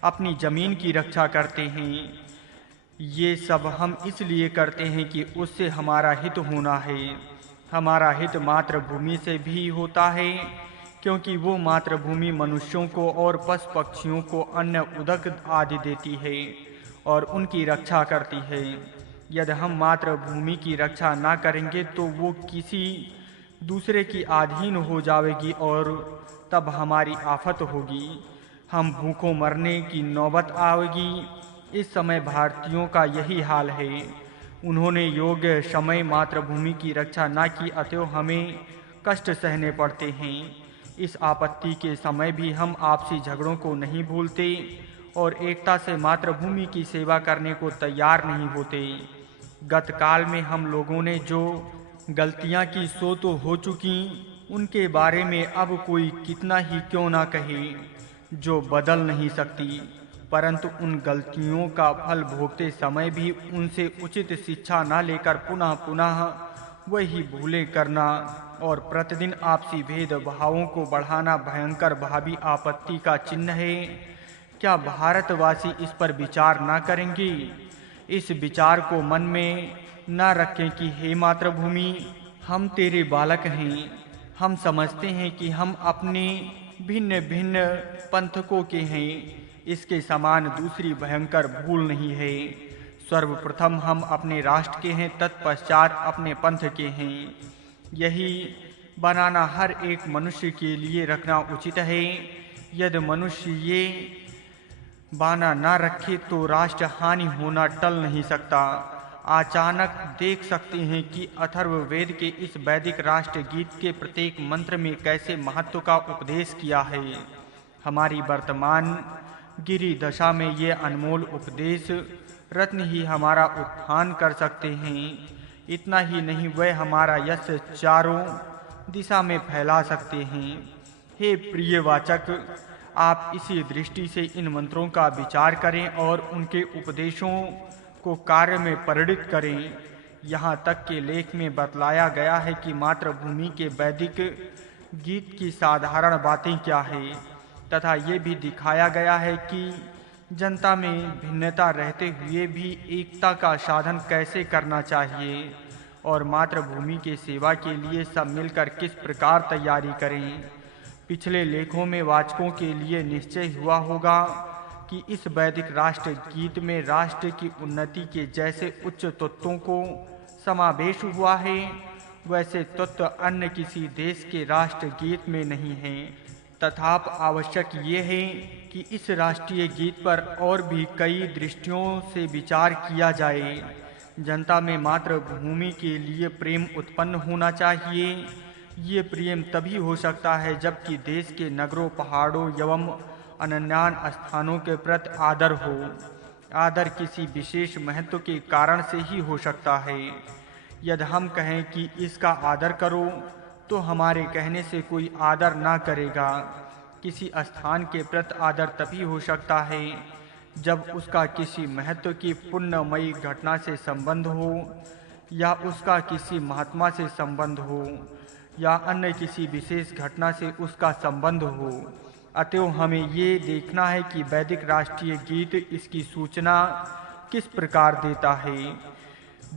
अपनी जमीन की रक्षा करते हैं। ये सब हम इसलिए करते हैं कि उससे हमारा हित होना है। हमारा हित मातृभूमि से भी होता है, क्योंकि वो मातृभूमि मनुष्यों को और पशु पक्षियों को अन्न उदक आदि देती है और उनकी रक्षा करती है। यदि हम मातृभूमि की रक्षा ना करेंगे तो वो किसी दूसरे की अधीन हो जाएगी और तब हमारी आफत होगी। हम भूखों मरने की नौबत आएगी। इस समय भारतीयों का यही हाल है। उन्होंने योग्य समय मातृभूमि की रक्षा न की, अतएव हमें कष्ट सहने पड़ते हैं। इस आपत्ति के समय भी हम आपसी झगड़ों को नहीं भूलते और एकता से मातृभूमि की सेवा करने को तैयार नहीं होते। गत काल में हम लोगों ने जो गलतियां की सो तो हो चुकी, उनके बारे में अब कोई कितना ही क्यों ना कहे, जो बदल नहीं सकती, परंतु उन गलतियों का फल भोगते समय भी उनसे उचित शिक्षा न लेकर पुनः पुनः वही भूलें करना और प्रतिदिन आपसी भेदभावों को बढ़ाना भयंकर भावी आपत्ति का चिन्ह है। क्या भारतवासी इस पर विचार न करेंगे? इस विचार को मन में न रखें कि हे मातृभूमि, हम तेरे बालक हैं। हम समझते हैं कि हम अपने भिन्न भिन्न पंथकों के हैं। इसके समान दूसरी भयंकर भूल नहीं है। सर्वप्रथम हम अपने राष्ट्र के हैं, तत्पश्चात अपने पंथ के हैं। यही बनाना हर एक मनुष्य के लिए रखना उचित है। यदि मनुष्य ये बाना न रखे तो राष्ट्र हानि होना टल नहीं सकता। अचानक देख सकते हैं कि अथर्ववेद के इस वैदिक राष्ट्र गीत के प्रत्येक मंत्र में कैसे महत्व का उपदेश किया है। हमारी वर्तमान गिरी दशा में ये अनमोल उपदेश रत्न ही हमारा उत्थान कर सकते हैं। इतना ही नहीं, वह हमारा यश चारों दिशा में फैला सकते हैं। हे प्रिय वाचक, आप इसी दृष्टि से इन मंत्रों का विचार करें और उनके उपदेशों को कार्य में परिणित करें। यहाँ तक के लेख में बतलाया गया है कि मातृभूमि के वैदिक गीत की साधारण बातें क्या है, तथा ये भी दिखाया गया है कि जनता में भिन्नता रहते हुए भी एकता का साधन कैसे करना चाहिए और मातृभूमि के सेवा के लिए सब मिलकर किस प्रकार तैयारी करें। पिछले लेखों में वाचकों के लिए निश्चय हुआ होगा कि इस वैदिक राष्ट्र गीत में राष्ट्र की उन्नति के जैसे उच्च तत्वों को समावेश हुआ है, वैसे तत्व अन्य किसी देश के राष्ट्र गीत में नहीं है। तथाप आवश्यक ये है कि इस राष्ट्रीय गीत पर और भी कई दृष्टियों से विचार किया जाए। जनता में मातृभूमि के लिए प्रेम उत्पन्न होना चाहिए। ये प्रेम तभी हो सकता है जबकि देश के नगरों, पहाड़ों एवं अनन्यान स्थानों के प्रति आदर हो। आदर किसी विशेष महत्व के कारण से ही हो सकता है। यदि हम कहें कि इसका आदर करो, तो हमारे कहने से कोई आदर ना करेगा। किसी स्थान के प्रति आदर तभी हो सकता है जब उसका किसी महत्व की पुण्यमयी घटना से संबंध हो, या उसका किसी महात्मा से संबंध हो, या अन्य किसी विशेष घटना से उसका संबंध हो। अतएव हमें ये देखना है कि वैदिक राष्ट्रीय गीत इसकी सूचना किस प्रकार देता है।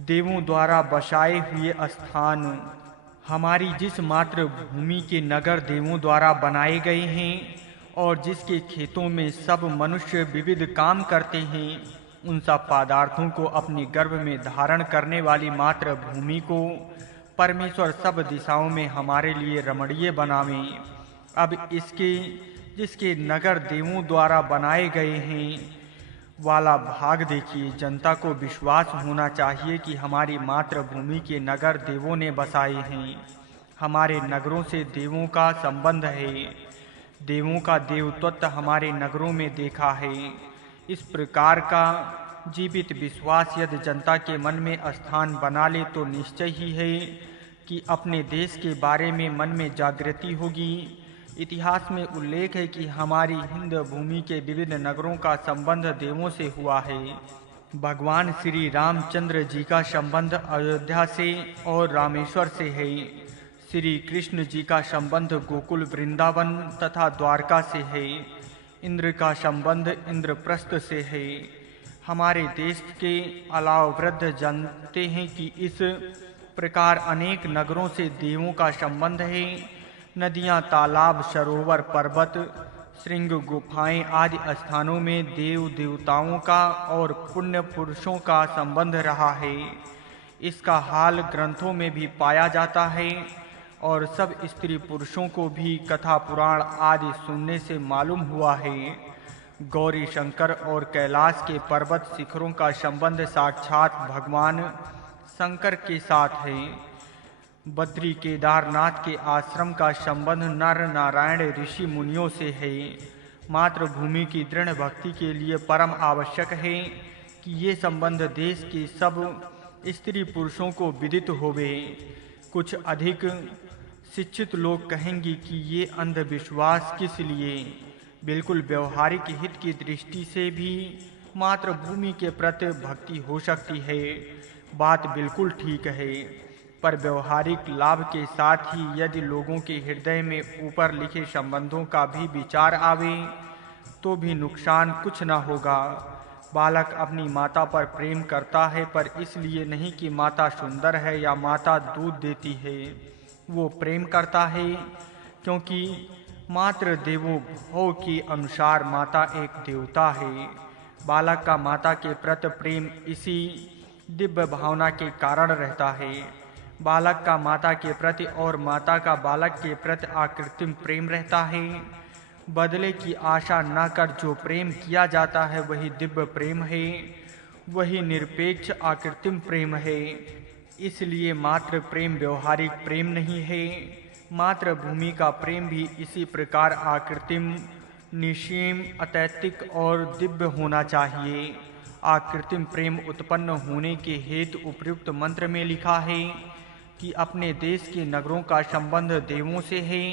देवों द्वारा बसाए हुए स्थान। हमारी जिस मातृभूमि के नगर देवों द्वारा बनाए गए हैं और जिसके खेतों में सब मनुष्य विविध काम करते हैं, उन सब पदार्थों को अपने गर्भ में धारण करने वाली मातृभूमि को परमेश्वर सब दिशाओं में हमारे लिए रमणीय बनावे। अब इसके जिसके नगर देवों द्वारा बनाए गए हैं वाला भाग देखिए। जनता को विश्वास होना चाहिए कि हमारी मातृभूमि के नगर देवों ने बसाए हैं। हमारे नगरों से देवों का संबंध है। देवों का देवत्व हमारे नगरों में देखा है। इस प्रकार का जीवित विश्वास यदि जनता के मन में स्थान बना ले तो निश्चय ही है कि अपने देश के बारे में मन में जागृति होगी। इतिहास में उल्लेख है कि हमारी हिंद भूमि के विविध नगरों का संबंध देवों से हुआ है। भगवान श्री रामचंद्र जी का संबंध अयोध्या से और रामेश्वर से है। श्री कृष्ण जी का संबंध गोकुल, वृंदावन तथा द्वारका से है। इंद्र का संबंध इंद्रप्रस्थ से है। हमारे देश के अलावा वृद्ध जानते हैं कि इस प्रकार अनेक नगरों से देवों का संबंध है। नदियाँ, तालाब, सरोवर, पर्वत, श्रृंग, गुफाएं आदि स्थानों में देव देवताओं का और पुण्य पुरुषों का संबंध रहा है। इसका हाल ग्रंथों में भी पाया जाता है और सब स्त्री पुरुषों को भी कथा पुराण आदि सुनने से मालूम हुआ है। गौरी शंकर और कैलाश के पर्वत शिखरों का संबंध साक्षात भगवान शंकर के साथ है। बद्री केदारनाथ के आश्रम का संबंध नर नारायण ऋषि मुनियों से है। मातृभूमि की दृढ़ भक्ति के लिए परम आवश्यक है कि ये संबंध देश के सब स्त्री पुरुषों को विदित होवे। कुछ अधिक शिक्षित लोग कहेंगे कि ये अंधविश्वास किस लिए। बिल्कुल व्यवहारिक हित की दृष्टि से भी मातृभूमि के प्रति भक्ति हो सकती है। बात बिल्कुल ठीक है, पर व्यवहारिक लाभ के साथ ही यदि लोगों के हृदय में ऊपर लिखे संबंधों का भी विचार आवे तो भी नुकसान कुछ न होगा। बालक अपनी माता पर प्रेम करता है, पर इसलिए नहीं कि माता सुंदर है या माता दूध देती है। वो प्रेम करता है क्योंकि मातृ देवो भव के अनुसार माता एक देवता है। बालक का माता के प्रति प्रेम इसी दिव्य भावना के कारण रहता है। बालक का माता के प्रति और माता का बालक के प्रति अकृत्रिम प्रेम रहता है। बदले की आशा न कर जो प्रेम किया जाता है वही दिव्य प्रेम है, वही निरपेक्ष आकृतिम प्रेम है। इसलिए मात्र प्रेम व्यवहारिक प्रेम नहीं है। मातृभूमि का प्रेम भी इसी प्रकार आकृतिम, निश्चेम, अतैतिक और दिव्य होना चाहिए। आकृतिम प्रेम उत्पन्न होने के हेतु उपयुक्त मंत्र में लिखा है कि अपने देश के नगरों का संबंध देवों से है।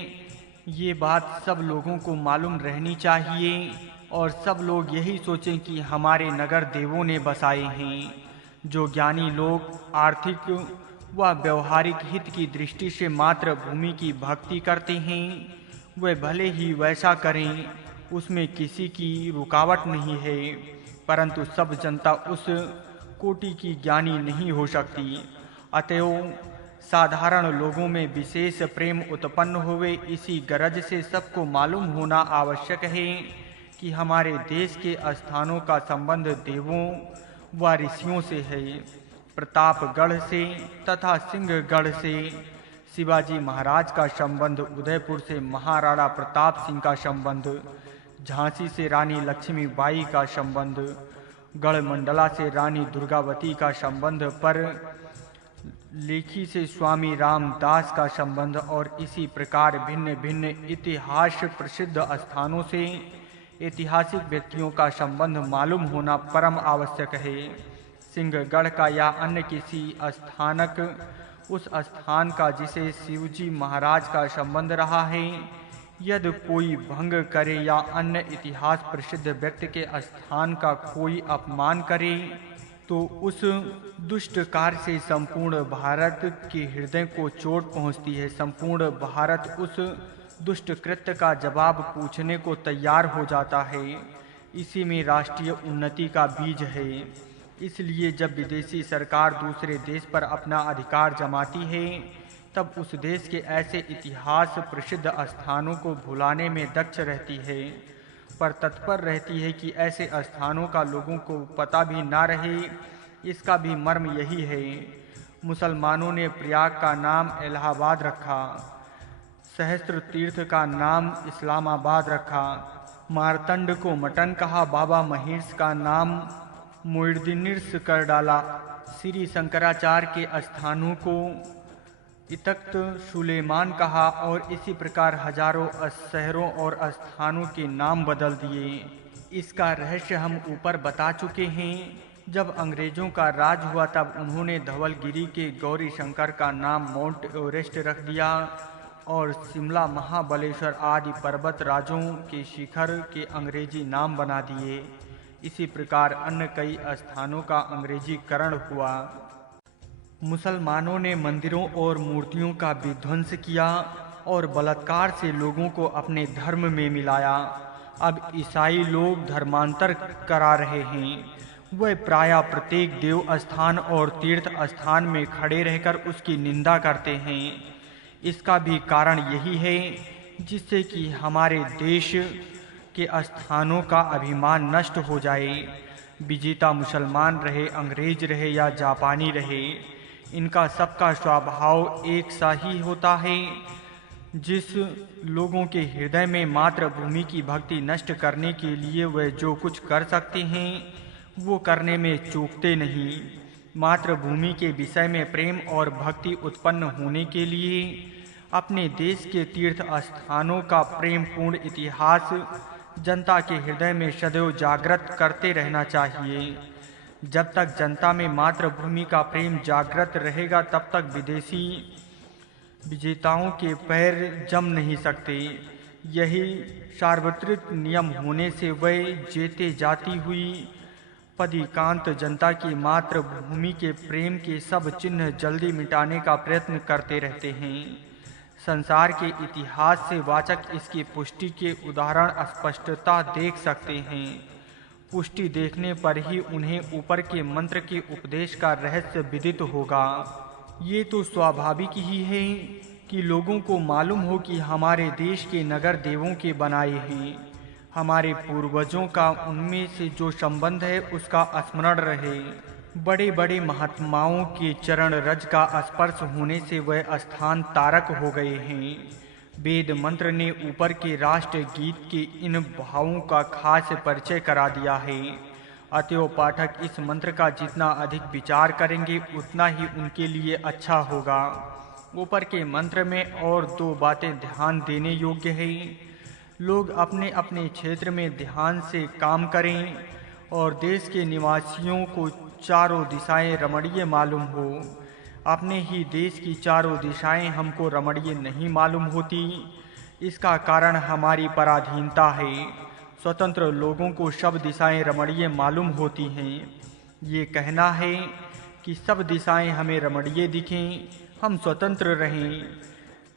ये बात सब लोगों को मालूम रहनी चाहिए और सब लोग यही सोचें कि हमारे नगर देवों ने बसाए हैं। जो ज्ञानी लोग आर्थिक व व्यवहारिक हित की दृष्टि से मातृभूमि की भक्ति करते हैं वे भले ही वैसा करें, उसमें किसी की रुकावट नहीं है, परंतु सब जनता उस कोटि की ज्ञानी नहीं हो सकती। अतएव साधारण लोगों में विशेष प्रेम उत्पन्न हुए, इसी गरज से सबको मालूम होना आवश्यक है कि हमारे देश के स्थानों का संबंध देवों व ऋषियों से है। प्रतापगढ़ से तथा सिंहगढ़ से शिवाजी महाराज का संबंध, उदयपुर से महाराणा प्रताप सिंह का संबंध, झांसी से रानी लक्ष्मीबाई का संबंध, गढ़मंडला से रानी दुर्गावती का संबंध, पर लेखी से स्वामी रामदास का संबंध और इसी प्रकार भिन्न भिन्न इतिहास प्रसिद्ध स्थानों से ऐतिहासिक व्यक्तियों का संबंध मालूम होना परम आवश्यक है। सिंहगढ़ का या अन्य किसी स्थानक उस स्थान का जिसे शिवजी महाराज का संबंध रहा है, यदि कोई भंग करे या अन्य इतिहास प्रसिद्ध व्यक्ति के स्थान का कोई अपमान करे तो उस दुष्ट कार्य से संपूर्ण भारत के हृदय को चोट पहुंचती है। संपूर्ण भारत उस दुष्ट कृत्य का जवाब पूछने को तैयार हो जाता है। इसी में राष्ट्रीय उन्नति का बीज है। इसलिए जब विदेशी सरकार दूसरे देश पर अपना अधिकार जमाती है तब उस देश के ऐसे इतिहास प्रसिद्ध स्थानों को भुलाने में दक्ष रहती है, पर तत्पर रहती है कि ऐसे स्थानों का लोगों को पता भी ना रहे। इसका भी मर्म यही है। मुसलमानों ने प्रयाग का नाम इलाहाबाद रखा, सहस्त्र तीर्थ का नाम इस्लामाबाद रखा, मारतंड को मटन कहा, बाबा महेश का नाम मुइर्दिनिर्स कर डाला, श्री शंकराचार्य के स्थानों को इतख्त सुलेमान कहा और इसी प्रकार हजारों शहरों और स्थानों के नाम बदल दिए। इसका रहस्य हम ऊपर बता चुके हैं। जब अंग्रेजों का राज हुआ तब उन्होंने धवलगिरी के गौरी शंकर का नाम माउंट एवरेस्ट रख दिया और शिमला, महाबलेश्वर आदि पर्वत राजों के शिखर के अंग्रेजी नाम बना दिए। इसी प्रकार अन्य कई स्थानों का अंग्रेजीकरण हुआ। मुसलमानों ने मंदिरों और मूर्तियों का विध्वंस किया और बलात्कार से लोगों को अपने धर्म में मिलाया। अब ईसाई लोग धर्मांतर करा रहे हैं। वे प्रायः प्रत्येक देव स्थान और तीर्थ स्थान में खड़े रहकर उसकी निंदा करते हैं। इसका भी कारण यही है जिससे कि हमारे देश के स्थानों का अभिमान नष्ट हो जाए। विजेता मुसलमान रहे, अंग्रेज रहे या जापानी रहे, इनका सबका स्वभाव एक सा ही होता है। जिस लोगों के हृदय में मातृभूमि की भक्ति नष्ट करने के लिए वे जो कुछ कर सकते हैं वो करने में चूकते नहीं। मातृभूमि के विषय में प्रेम और भक्ति उत्पन्न होने के लिए अपने देश के तीर्थ स्थानों का प्रेमपूर्ण इतिहास जनता के हृदय में सदैव जागृत करते रहना चाहिए। जब तक जनता में मातृभूमि का प्रेम जागृत रहेगा तब तक विदेशी विजेताओं के पैर जम नहीं सकते। यही सार्वत्रिक नियम होने से वे जेते जाती हुई पदिकांत जनता की मातृभूमि के प्रेम के सब चिन्ह जल्दी मिटाने का प्रयत्न करते रहते हैं। संसार के इतिहास से वाचक इसकी पुष्टि के उदाहरण स्पष्टता देख सकते हैं। पुष्टि देखने पर ही उन्हें ऊपर के मंत्र के उपदेश का रहस्य विदित होगा। ये तो स्वाभाविक ही है कि लोगों को मालूम हो कि हमारे देश के नगर देवों के बनाए हैं। हमारे पूर्वजों का उनमें से जो संबंध है उसका स्मरण रहे। बड़े बड़े महात्माओं के चरण रज का स्पर्श होने से वह स्थान तारक हो गए हैं। वेद मंत्र ने ऊपर के राष्ट्र गीत के इन भावों का खास परिचय करा दिया है। अतएव पाठक इस मंत्र का जितना अधिक विचार करेंगे उतना ही उनके लिए अच्छा होगा। ऊपर के मंत्र में और दो बातें ध्यान देने योग्य है। लोग अपने अपने क्षेत्र में ध्यान से काम करें और देश के निवासियों को चारों दिशाएं रमणीय मालूम हो। अपने ही देश की चारों दिशाएं हमको रमणीय नहीं मालूम होती। इसका कारण हमारी पराधीनता है। स्वतंत्र लोगों को सब दिशाएं रमणीय मालूम होती हैं। ये कहना है कि सब दिशाएं हमें रमणीय दिखें, हम स्वतंत्र रहें,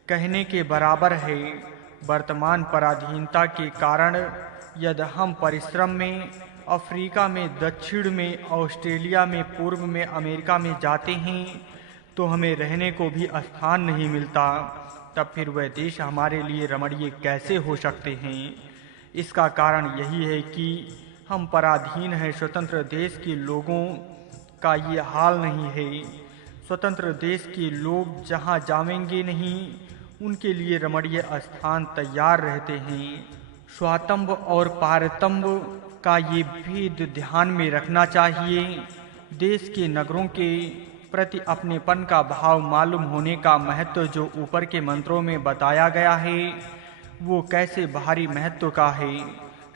कहने के बराबर है। वर्तमान पराधीनता के कारण यदि हम परिश्रम में अफ्रीका में, दक्षिण में, ऑस्ट्रेलिया में, पूर्व में, अमेरिका में जाते हैं तो हमें रहने को भी स्थान नहीं मिलता, तब फिर वह देश हमारे लिए रमणीय कैसे हो सकते हैं? इसका कारण यही है कि हम पराधीन हैं। स्वतंत्र देश के लोगों का ये हाल नहीं है। स्वतंत्र देश के लोग जहाँ जावेंगे नहीं, उनके लिए रमणीय स्थान तैयार रहते हैं। स्वातंब और पारतंब का ये भेद ध्यान में रखना चाहिए। देश के नगरों के प्रति अपनेपन का भाव मालूम होने का महत्व जो ऊपर के मंत्रों में बताया गया है, वो कैसे भारी महत्व का है,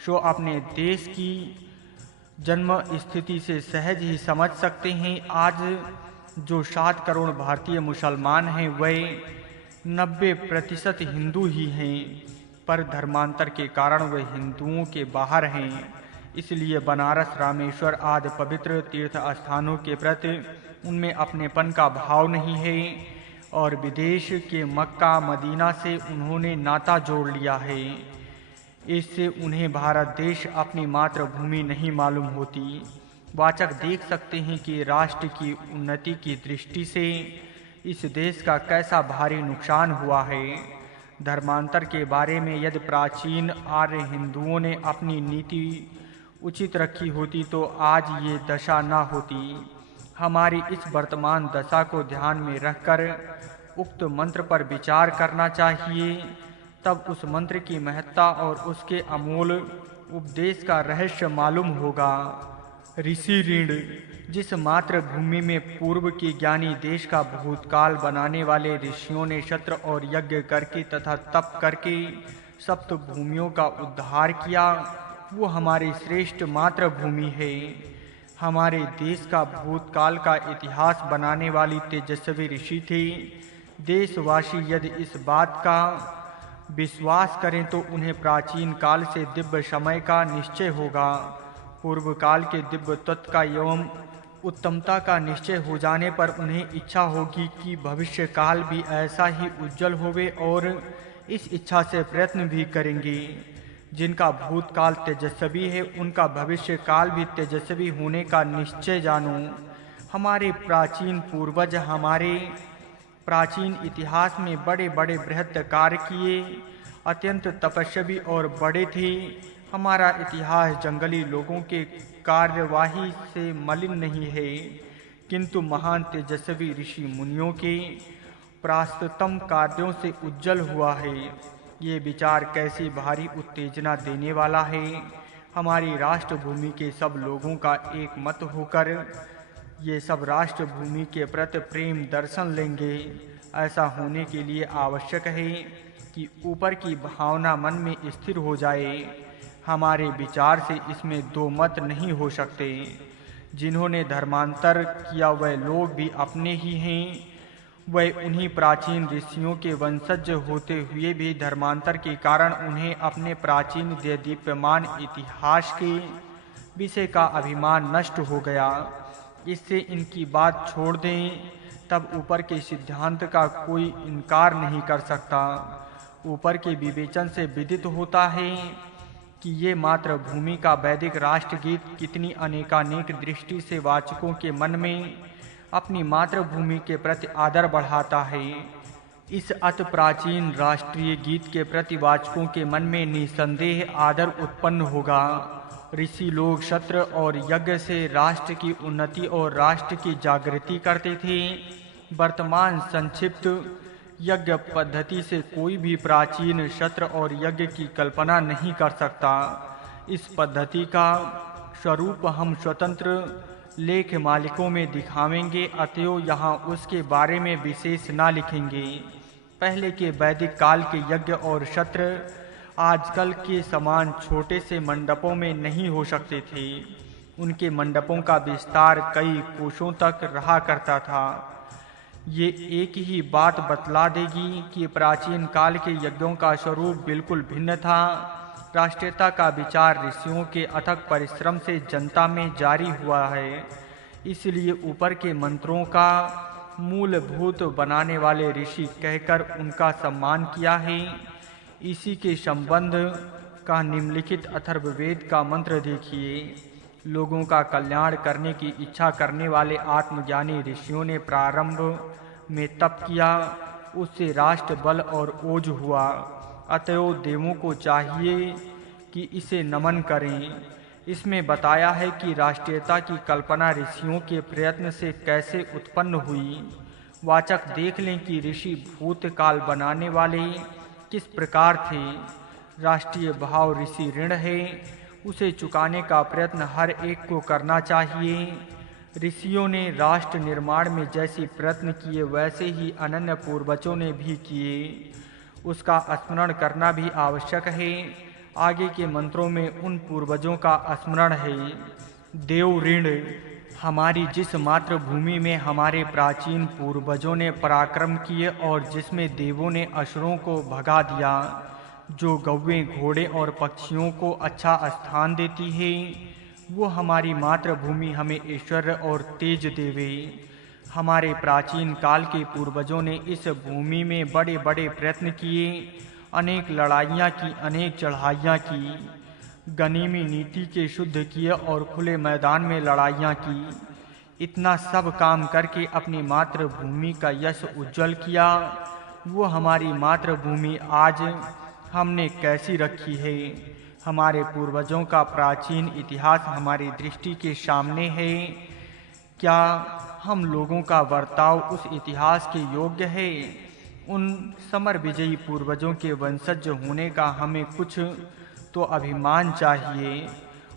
सो अपने देश की जन्म स्थिति से सहज ही समझ सकते हैं। आज जो 7 करोड़ भारतीय मुसलमान हैं, वह 90% हिंदू ही हैं, पर धर्मांतर के कारण वे हिंदुओं के बाहर हैं। इसलिए बनारस, रामेश्वर आदि पवित्र तीर्थ स्थानों के प्रति उनमें अपनेपन का भाव नहीं है और विदेश के मक्का, मदीना से उन्होंने नाता जोड़ लिया है। इससे उन्हें भारत देश अपनी मातृभूमि नहीं मालूम होती। वाचक देख सकते हैं कि राष्ट्र की उन्नति की दृष्टि से इस देश का कैसा भारी नुकसान हुआ है। धर्मांतर के बारे में यदि प्राचीन आर्य हिंदुओं ने अपनी नीति उचित रखी होती तो आज ये दशा न होती। हमारी इस वर्तमान दशा को ध्यान में रखकर उक्त मंत्र पर विचार करना चाहिए, तब उस मंत्र की महत्ता और उसके अमूल उपदेश का रहस्य मालूम होगा। ऋषि ऋण, जिस मातृभूमि में पूर्व के ज्ञानी देश का भूतकाल बनाने वाले ऋषियों ने सत्र और यज्ञ करके तथा तप करके सप्त भूमियों का उद्धार किया, वो हमारी श्रेष्ठ मातृभूमि है। हमारे देश का भूतकाल का इतिहास बनाने वाली तेजस्वी ऋषि थे। देशवासी यदि इस बात का विश्वास करें तो उन्हें प्राचीन काल से दिव्य समय का निश्चय होगा। पूर्व काल के दिव्य तत्व का एवं उत्तमता का निश्चय हो जाने पर उन्हें इच्छा होगी कि भविष्य काल भी ऐसा ही उज्जवल होवे और इस इच्छा से प्रयत्न भी करेंगे। जिनका भूतकाल तेजस्वी है, उनका भविष्य काल भी तेजस्वी होने का निश्चय जानो। हमारे प्राचीन पूर्वज हमारे प्राचीन इतिहास में बड़े बड़े बृहत् कार्य किए, अत्यंत तपस्वी और बड़े थे। हमारा इतिहास जंगली लोगों के कार्यवाही से मलिन नहीं है, किंतु महान तेजस्वी ऋषि मुनियों के प्रास्ततम कार्यों से उज्जवल हुआ है। ये विचार कैसी भारी उत्तेजना देने वाला है। हमारी राष्ट्रभूमि के सब लोगों का एक मत होकर ये सब राष्ट्रभूमि के प्रति प्रेम दर्शन लेंगे। ऐसा होने के लिए आवश्यक है कि ऊपर की भावना मन में स्थिर हो जाए। हमारे विचार से इसमें दो मत नहीं हो सकते। जिन्होंने धर्मांतर किया वह लोग भी अपने ही हैं। वह उन्हीं प्राचीन ऋषियों के वंशज होते हुए भी धर्मांतर के कारण उन्हें अपने प्राचीन दीप्यमान इतिहास के विषय का अभिमान नष्ट हो गया। इससे इनकी बात छोड़ दें, तब ऊपर के सिद्धांत का कोई इनकार नहीं कर सकता। ऊपर के विवेचन से विदित होता है कि ये मातृभूमि का वैदिक राष्ट्रगीत कितनी अनेकानेक दृष्टि से वाचकों के मन में अपनी मातृभूमि के प्रति आदर बढ़ाता है। इस अति प्राचीन राष्ट्रीय गीत के प्रति वाचकों के मन में निसंदेह आदर उत्पन्न होगा। ऋषि लोग सत्र और यज्ञ से राष्ट्र की उन्नति और राष्ट्र की जागृति करते थे। वर्तमान संक्षिप्त यज्ञ पद्धति से कोई भी प्राचीन शस्त्र और यज्ञ की कल्पना नहीं कर सकता। इस पद्धति का स्वरूप हम स्वतंत्र लेख मालिकों में दिखावेंगे, अतएव यहाँ उसके बारे में विशेष ना लिखेंगे। पहले के वैदिक काल के यज्ञ और शस्त्र आजकल के समान छोटे से मंडपों में नहीं हो सकते थे। उनके मंडपों का विस्तार कई कोसों तक रहा करता था। ये एक ही बात बतला देगी कि प्राचीन काल के यज्ञों का स्वरूप बिल्कुल भिन्न था। राष्ट्रीयता का विचार ऋषियों के अथक परिश्रम से जनता में जारी हुआ है, इसलिए ऊपर के मंत्रों का मूलभूत बनाने वाले ऋषि कहकर उनका सम्मान किया है। इसी के संबंध का निम्नलिखित अथर्ववेद का मंत्र देखिए। लोगों का कल्याण करने की इच्छा करने वाले आत्मज्ञानी ऋषियों ने प्रारंभ में तप किया, उससे राष्ट्र बल और ओज हुआ। अतएव देवों को चाहिए कि इसे नमन करें। इसमें बताया है कि राष्ट्रीयता की कल्पना ऋषियों के प्रयत्न से कैसे उत्पन्न हुई। वाचक देख लें कि ऋषि भूतकाल बनाने वाले किस प्रकार थे। राष्ट्रीय भाव ऋषि ऋण है, उसे चुकाने का प्रयत्न हर एक को करना चाहिए। ऋषियों ने राष्ट्र निर्माण में जैसे प्रयत्न किए वैसे ही अनन्य पूर्वजों ने भी किए, उसका स्मरण करना भी आवश्यक है। आगे के मंत्रों में उन पूर्वजों का स्मरण है। देव ऋण, हमारी जिस मातृभूमि में हमारे प्राचीन पूर्वजों ने पराक्रम किए और जिसमें देवों ने असुरों को भगा दिया, जो गौवें घोड़े और पक्षियों को अच्छा स्थान देती है, वो हमारी मातृभूमि हमें ऐश्वर्य और तेज देवे। हमारे प्राचीन काल के पूर्वजों ने इस भूमि में बड़े बड़े प्रयत्न किए, अनेक लड़ाइयाँ की, अनेक चढ़ाइयाँ की, गनीमी नीति के शुद्ध किए और खुले मैदान में लड़ाइयाँ की। इतना सब काम करके अपनी मातृभूमि का यश उज्जवल किया। वो हमारी मातृभूमि आज हमने कैसी रखी है। हमारे पूर्वजों का प्राचीन इतिहास हमारी दृष्टि के सामने है। क्या हम लोगों का बर्ताव उस इतिहास के योग्य है? उन समर विजयी पूर्वजों के वंशज होने का हमें कुछ तो अभिमान चाहिए।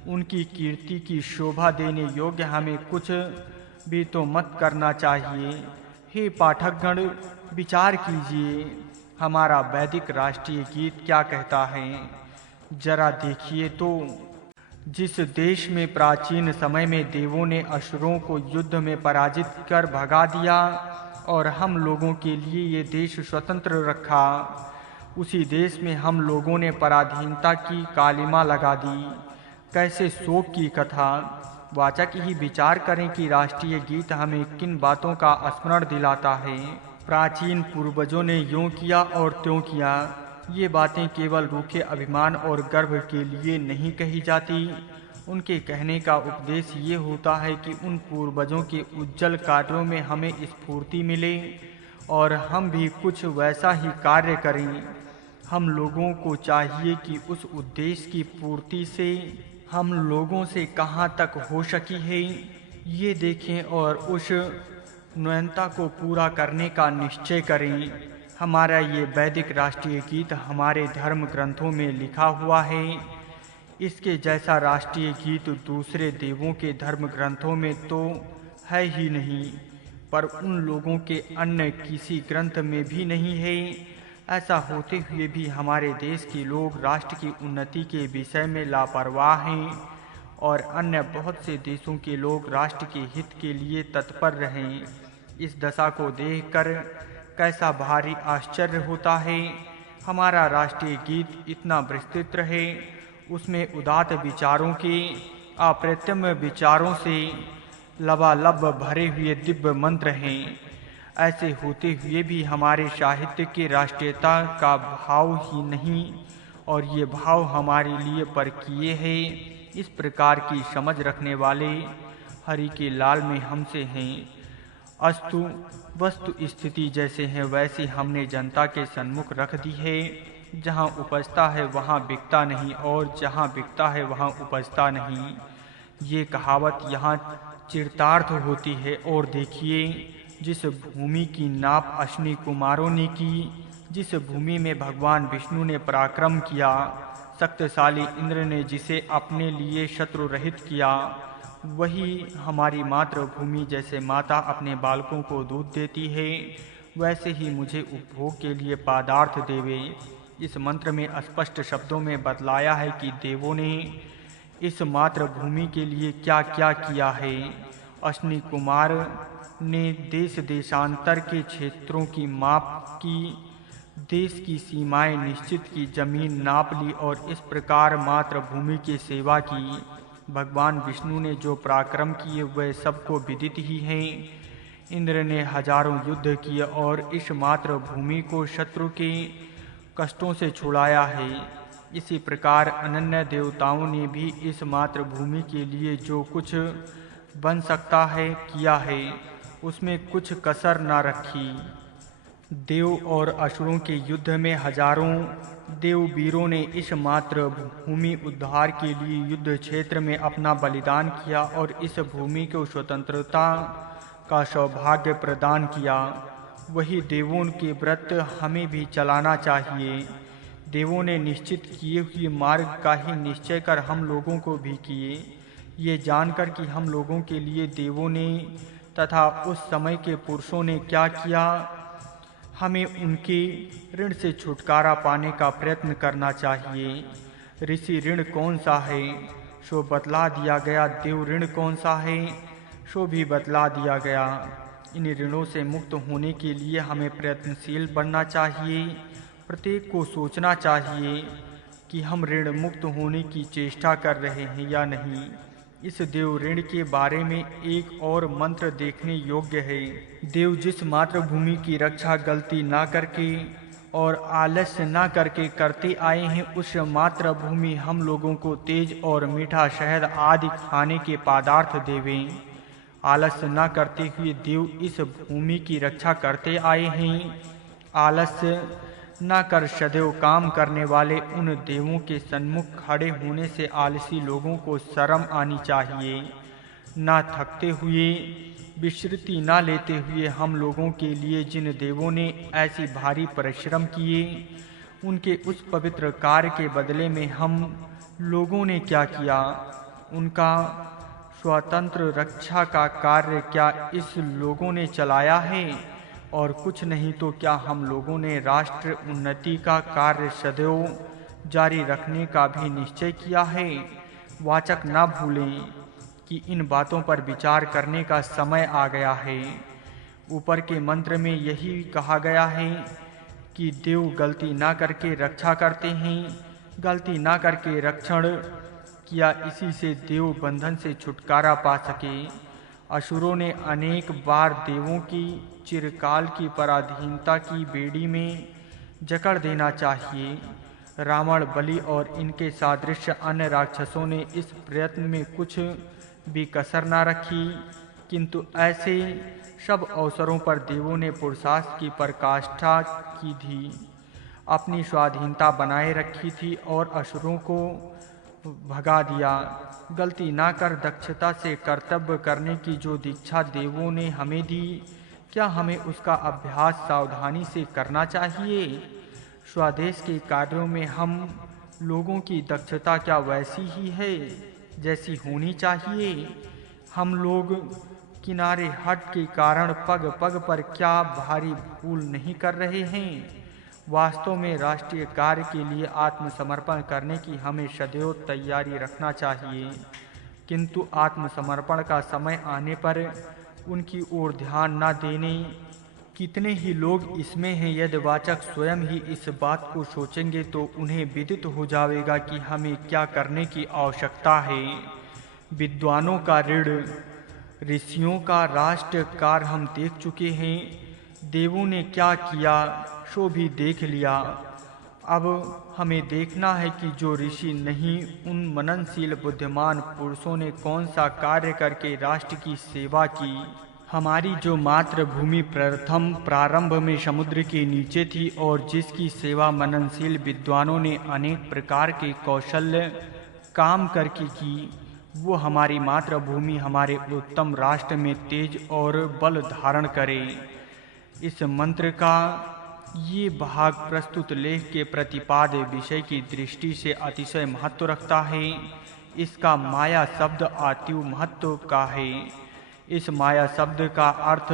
उनकी कीर्ति की शोभा देने योग्य हमें कुछ भी तो मत करना चाहिए। हे पाठकगण, विचार कीजिए, हमारा वैदिक राष्ट्रीय गीत क्या कहता है, जरा देखिए तो। जिस देश में प्राचीन समय में देवों ने असुरों को युद्ध में पराजित कर भगा दिया और हम लोगों के लिए ये देश स्वतंत्र रखा, उसी देश में हम लोगों ने पराधीनता की कालिमा लगा दी। कैसे शोक की कथा। वाचक ही विचार करें कि राष्ट्रीय गीत हमें किन बातों का स्मरण दिलाता है। प्राचीन पूर्वजों ने यूं किया और त्यों किया, ये बातें केवल रूखे अभिमान और गर्व के लिए नहीं कही जाती। उनके कहने का उपदेश ये होता है कि उन पूर्वजों के उज्जवल कार्यों में हमें स्फूर्ति मिले और हम भी कुछ वैसा ही कार्य करें। हम लोगों को चाहिए कि उस उद्देश्य की पूर्ति से हम लोगों से कहाँ तक हो सकी है ये देखें और उस न्यूनता को पूरा करने का निश्चय करें। हमारा ये वैदिक राष्ट्रीय गीत हमारे धर्म ग्रंथों में लिखा हुआ है। इसके जैसा राष्ट्रीय गीत दूसरे देवों के धर्म ग्रंथों में तो है ही नहीं, पर उन लोगों के अन्य किसी ग्रंथ में भी नहीं है। ऐसा होते हुए भी हमारे देश के लोग राष्ट्र की उन्नति के विषय में लापरवाह हैं और अन्य बहुत से देशों के लोग राष्ट्र के हित के लिए तत्पर रहें। इस दशा को देखकर कैसा भारी आश्चर्य होता है। हमारा राष्ट्रीय गीत इतना विस्तृत है, उसमें उदात्त विचारों के, अप्रतिम विचारों से लबालब भरे हुए दिव्य मंत्र हैं। ऐसे होते हुए भी हमारे साहित्य के राष्ट्रीयता का भाव ही नहीं और ये भाव हमारे लिए परकीय है। इस प्रकार की समझ रखने वाले हरि के लाल में हमसे हैं। अस्तु, वस्तु स्थिति जैसे है वैसी हमने जनता के सन्मुख रख दी है। जहाँ उपजता है वहाँ बिकता नहीं और जहाँ बिकता है वहाँ उपजता नहीं, ये कहावत यहाँ चिरतार्थ होती है। और देखिए, जिस भूमि की नाप अश्विनी कुमारों ने की, जिस भूमि में भगवान विष्णु ने पराक्रम किया, शक्तिशाली इंद्र ने जिसे अपने लिए शत्रु रहित किया, वही हमारी मातृभूमि जैसे माता अपने बालकों को दूध देती है, वैसे ही मुझे उपभोग के लिए पदार्थ देवे। इस मंत्र में स्पष्ट शब्दों में बतलाया है कि देवों ने इस मातृभूमि के लिए क्या क्या किया है। अश्विनी कुमार ने देश देशांतर के क्षेत्रों की माप की, देश की सीमाएं निश्चित की, जमीन नाप ली और इस प्रकार मातृभूमि की सेवा की। भगवान विष्णु ने जो पराक्रम किए वह सबको विदित ही हैं। इंद्र ने हजारों युद्ध किए और इस मातृभूमि को शत्रु के कष्टों से छुड़ाया है। इसी प्रकार अनन्य देवताओं ने भी इस मातृभूमि के लिए जो कुछ बन सकता है किया है, उसमें कुछ कसर न रखी। देव और असुरों के युद्ध में हजारों देववीरों ने इस मातृभूमि उद्धार के लिए युद्ध क्षेत्र में अपना बलिदान किया और इस भूमि को स्वतंत्रता का सौभाग्य प्रदान किया। वही देवों के व्रत हमें भी चलाना चाहिए। देवों ने निश्चित किए हुए मार्ग का ही निश्चय कर हम लोगों को भी किए, ये जानकर कि हम लोगों के लिए देवों ने तथा उस समय के पुरुषों ने क्या किया, हमें उनके ऋण से छुटकारा पाने का प्रयत्न करना चाहिए। ऋषि ऋण कौन सा है, सो बतला दिया गया। देव ऋण कौन सा है, सो भी बतला दिया गया। इन ऋणों से मुक्त होने के लिए हमें प्रयत्नशील बनना चाहिए। प्रत्येक को सोचना चाहिए कि हम ऋण मुक्त होने की चेष्टा कर रहे हैं या नहीं। इस देव ऋण के बारे में एक और मंत्र देखने योग्य है। देव जिस मातृभूमि की रक्षा गलती ना करके और आलस्य ना करके करते आए हैं, उस मातृभूमि हम लोगों को तेज और मीठा शहद आदि खाने के पदार्थ देवें। आलस्य न करते हुए देव इस भूमि की रक्षा करते आए हैं। आलस्य न कर सदैव काम करने वाले उन देवों के सन्मुख खड़े होने से आलसी लोगों को शर्म आनी चाहिए। न थकते हुए, विश्रांति न लेते हुए हम लोगों के लिए जिन देवों ने ऐसी भारी परिश्रम किए, उनके उस पवित्र कार्य के बदले में हम लोगों ने क्या किया? उनका स्वतंत्र रक्षा का कार्य क्या इस लोगों ने चलाया है? और कुछ नहीं तो क्या हम लोगों ने राष्ट्र उन्नति का कार्य सदैव जारी रखने का भी निश्चय किया है? वाचक न भूलें कि इन बातों पर विचार करने का समय आ गया है। ऊपर के मंत्र में यही कहा गया है कि देव गलती ना करके रक्षा करते हैं। गलती ना करके रक्षण किया, इसी से देव बंधन से छुटकारा पा सके। असुरों ने अनेक बार देवों की चिरकाल की पराधीनता की बेड़ी में जकड़ देना चाहिए। रावण, बलि और इनके सादृश्य अन्य राक्षसों ने इस प्रयत्न में कुछ भी कसर न रखी, किंतु ऐसे सब अवसरों पर देवों ने पुरुषार्थ की पराकाष्ठा की थी, अपनी स्वाधीनता बनाए रखी थी और असुरों को भगा दिया। गलती ना कर दक्षता से कर्तव्य करने की जो दीक्षा देवों ने हमें दी, क्या हमें उसका अभ्यास सावधानी से करना चाहिए? स्वदेश के कार्यों में हम लोगों की दक्षता क्या वैसी ही है जैसी होनी चाहिए? हम लोग किनारे हट के कारण पग पग पर क्या भारी भूल नहीं कर रहे हैं? वास्तव में राष्ट्रीय कार्य के लिए आत्मसमर्पण करने की हमें सदैव तैयारी रखना चाहिए, किंतु आत्मसमर्पण का समय आने पर उनकी ओर ध्यान न देने। कितने ही लोग इसमें हैं, यदि वाचक स्वयं ही इस बात को सोचेंगे तो उन्हें विदित हो जाएगा कि हमें क्या करने की आवश्यकता है। विद्वानों का ऋण, ऋषियों का राष्ट्र कार्य हम देख चुके हैं। देवों ने क्या किया सो भी देख लिया। अब हमें देखना है कि जो ऋषि नहीं, उन मननशील बुद्धिमान पुरुषों ने कौन सा कार्य करके राष्ट्र की सेवा की। हमारी जो मातृभूमि प्रथम प्रारंभ में समुद्र के नीचे थी और जिसकी सेवा मननशील विद्वानों ने अनेक प्रकार के कौशल्य काम करके की, वो हमारी मातृभूमि हमारे उत्तम राष्ट्र में तेज और बल धारण करे। इस मंत्र का ये भाग प्रस्तुत लेख के प्रतिपाद्य विषय की दृष्टि से अतिशय महत्व रखता है। इसका माया शब्द अतीव महत्व का है। इस माया शब्द का अर्थ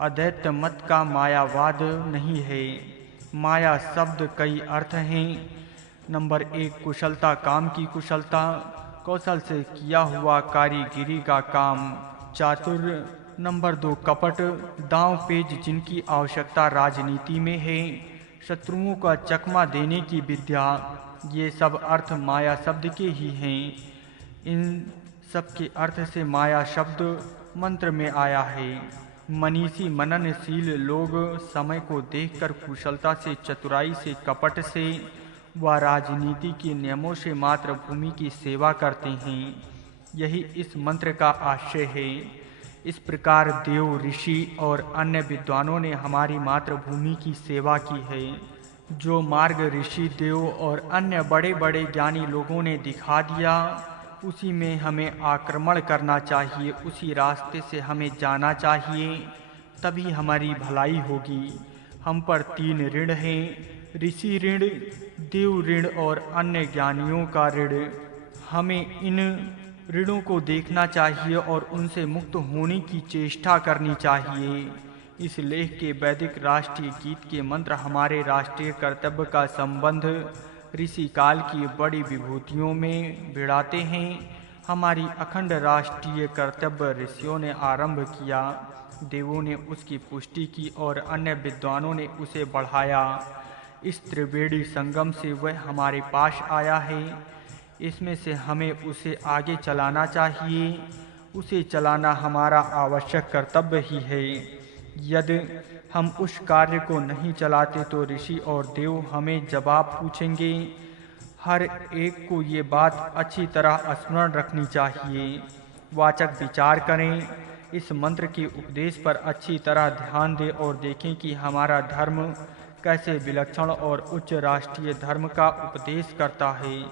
अद्वैत मत का मायावाद नहीं है। माया शब्द कई अर्थ हैं। नंबर 1 कुशलता, काम की कुशलता, कौशल से किया हुआ कारीगिरी का काम, चातुर्य। नंबर 2 कपट, दांव पेच जिनकी आवश्यकता राजनीति में है, शत्रुओं का चकमा देने की विद्या। ये सब अर्थ माया शब्द के ही हैं। इन सब के अर्थ से माया शब्द मंत्र में आया है। मनीषी मननशील लोग समय को देखकर कुशलता से, चतुराई से, कपट से व राजनीति के नियमों से मातृभूमि की सेवा करते हैं। यही इस मंत्र का आशय है। इस प्रकार देव, ऋषि और अन्य विद्वानों ने हमारी मातृभूमि की सेवा की है। जो मार्ग ऋषि, देव और अन्य बड़े बड़े ज्ञानी लोगों ने दिखा दिया, उसी में हमें आक्रमण करना चाहिए, उसी रास्ते से हमें जाना चाहिए, तभी हमारी भलाई होगी। हम पर 3 ऋण हैं, ऋषि ऋण, देव ऋण और अन्य ज्ञानियों का ऋण। हमें इन ऋणों को देखना चाहिए और उनसे मुक्त होने की चेष्टा करनी चाहिए। इस लेख के वैदिक राष्ट्रीय गीत के मंत्र हमारे राष्ट्रीय कर्तव्य का संबंध ऋषि काल की बड़ी विभूतियों में भिड़ाते हैं। हमारी अखंड राष्ट्रीय कर्तव्य ऋषियों ने आरंभ किया, देवों ने उसकी पुष्टि की और अन्य विद्वानों ने उसे बढ़ाया। इस त्रिवेणी संगम से वह हमारे पास आया है। इसमें से हमें उसे आगे चलाना चाहिए। उसे चलाना हमारा आवश्यक कर्तव्य ही है। यदि हम उस कार्य को नहीं चलाते तो ऋषि और देव हमें जवाब पूछेंगे। हर एक को ये बात अच्छी तरह स्मरण रखनी चाहिए। वाचक विचार करें, इस मंत्र के उपदेश पर अच्छी तरह ध्यान दें और देखें कि हमारा धर्म कैसे विलक्षण और उच्च राष्ट्रीय धर्म का उपदेश करता है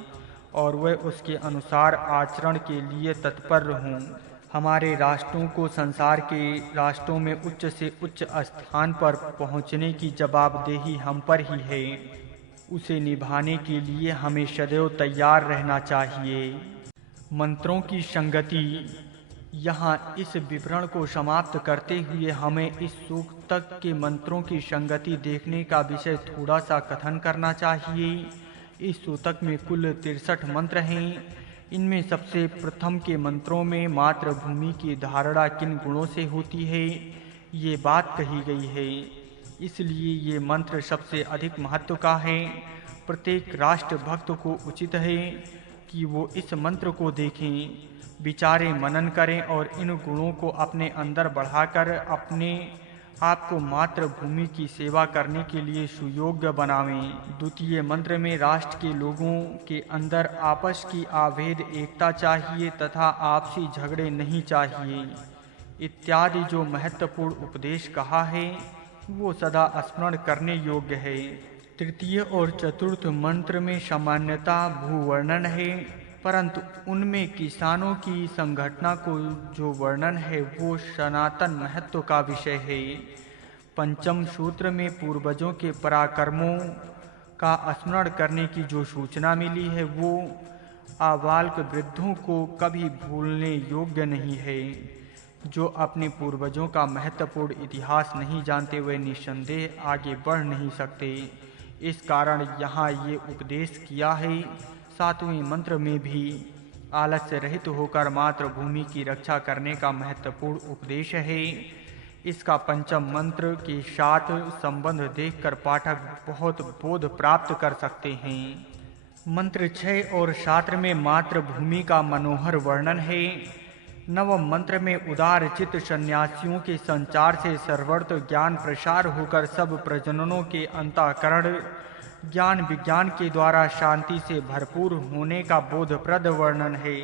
और वह उसके अनुसार आचरण के लिए तत्पर हों। हमारे राष्ट्रों को संसार के राष्ट्रों में उच्च से उच्च स्थान पर पहुंचने की जवाबदेही हम पर ही है। उसे निभाने के लिए हमें सदैव तैयार रहना चाहिए। मंत्रों की संगति। यहाँ इस विवरण को समाप्त करते हुए हमें इस सूक्तक के मंत्रों की संगति देखने का विषय थोड़ा सा कथन करना चाहिए। इस सूतक में कुल 63 मंत्र हैं। इनमें सबसे प्रथम के मंत्रों में मातृभूमि की धारणा किन गुणों से होती है, ये बात कही गई है। इसलिए ये मंत्र सबसे अधिक महत्व का है। प्रत्येक राष्ट्र भक्त को उचित है कि वो इस मंत्र को देखें, विचारें, मनन करें और इन गुणों को अपने अंदर बढ़ाकर अपने आपको मातृभूमि की सेवा करने के लिए सुयोग्य बनावें। द्वितीय मंत्र में राष्ट्र के लोगों के अंदर आपस की अभेद एकता चाहिए तथा आपसी झगड़े नहीं चाहिए इत्यादि जो महत्वपूर्ण उपदेश कहा है वो सदा स्मरण करने योग्य है। तृतीय और चतुर्थ मंत्र में सामान्यता भूवर्णन है, परंतु उनमें किसानों की संगठना को जो वर्णन है वो सनातन महत्व का विषय है। पंचम सूत्र में पूर्वजों के पराक्रमों का स्मरण करने की जो सूचना मिली है वो आबालक वृद्धों को कभी भूलने योग्य नहीं है। जो अपने पूर्वजों का महत्वपूर्ण इतिहास नहीं जानते वे निस्संदेह आगे बढ़ नहीं सकते। इस कारण यहाँ ये उपदेश किया है। सातवें मंत्र में भी आलस्य रहित होकर मातृभूमि की रक्षा करने का महत्वपूर्ण उपदेश है। इसका पंचम मंत्र के साथ संबंध देखकर पाठक बहुत बोध प्राप्त कर सकते हैं। मंत्र 6 और 7 में मातृभूमि का मनोहर वर्णन है। नवम मंत्र में उदार चित्त सन्यासियों के संचार से सर्वत्र ज्ञान प्रसार होकर सब प्रजननों के अंतःकरण ज्ञान विज्ञान के द्वारा शांति से भरपूर होने का बोधप्रद वर्णन है।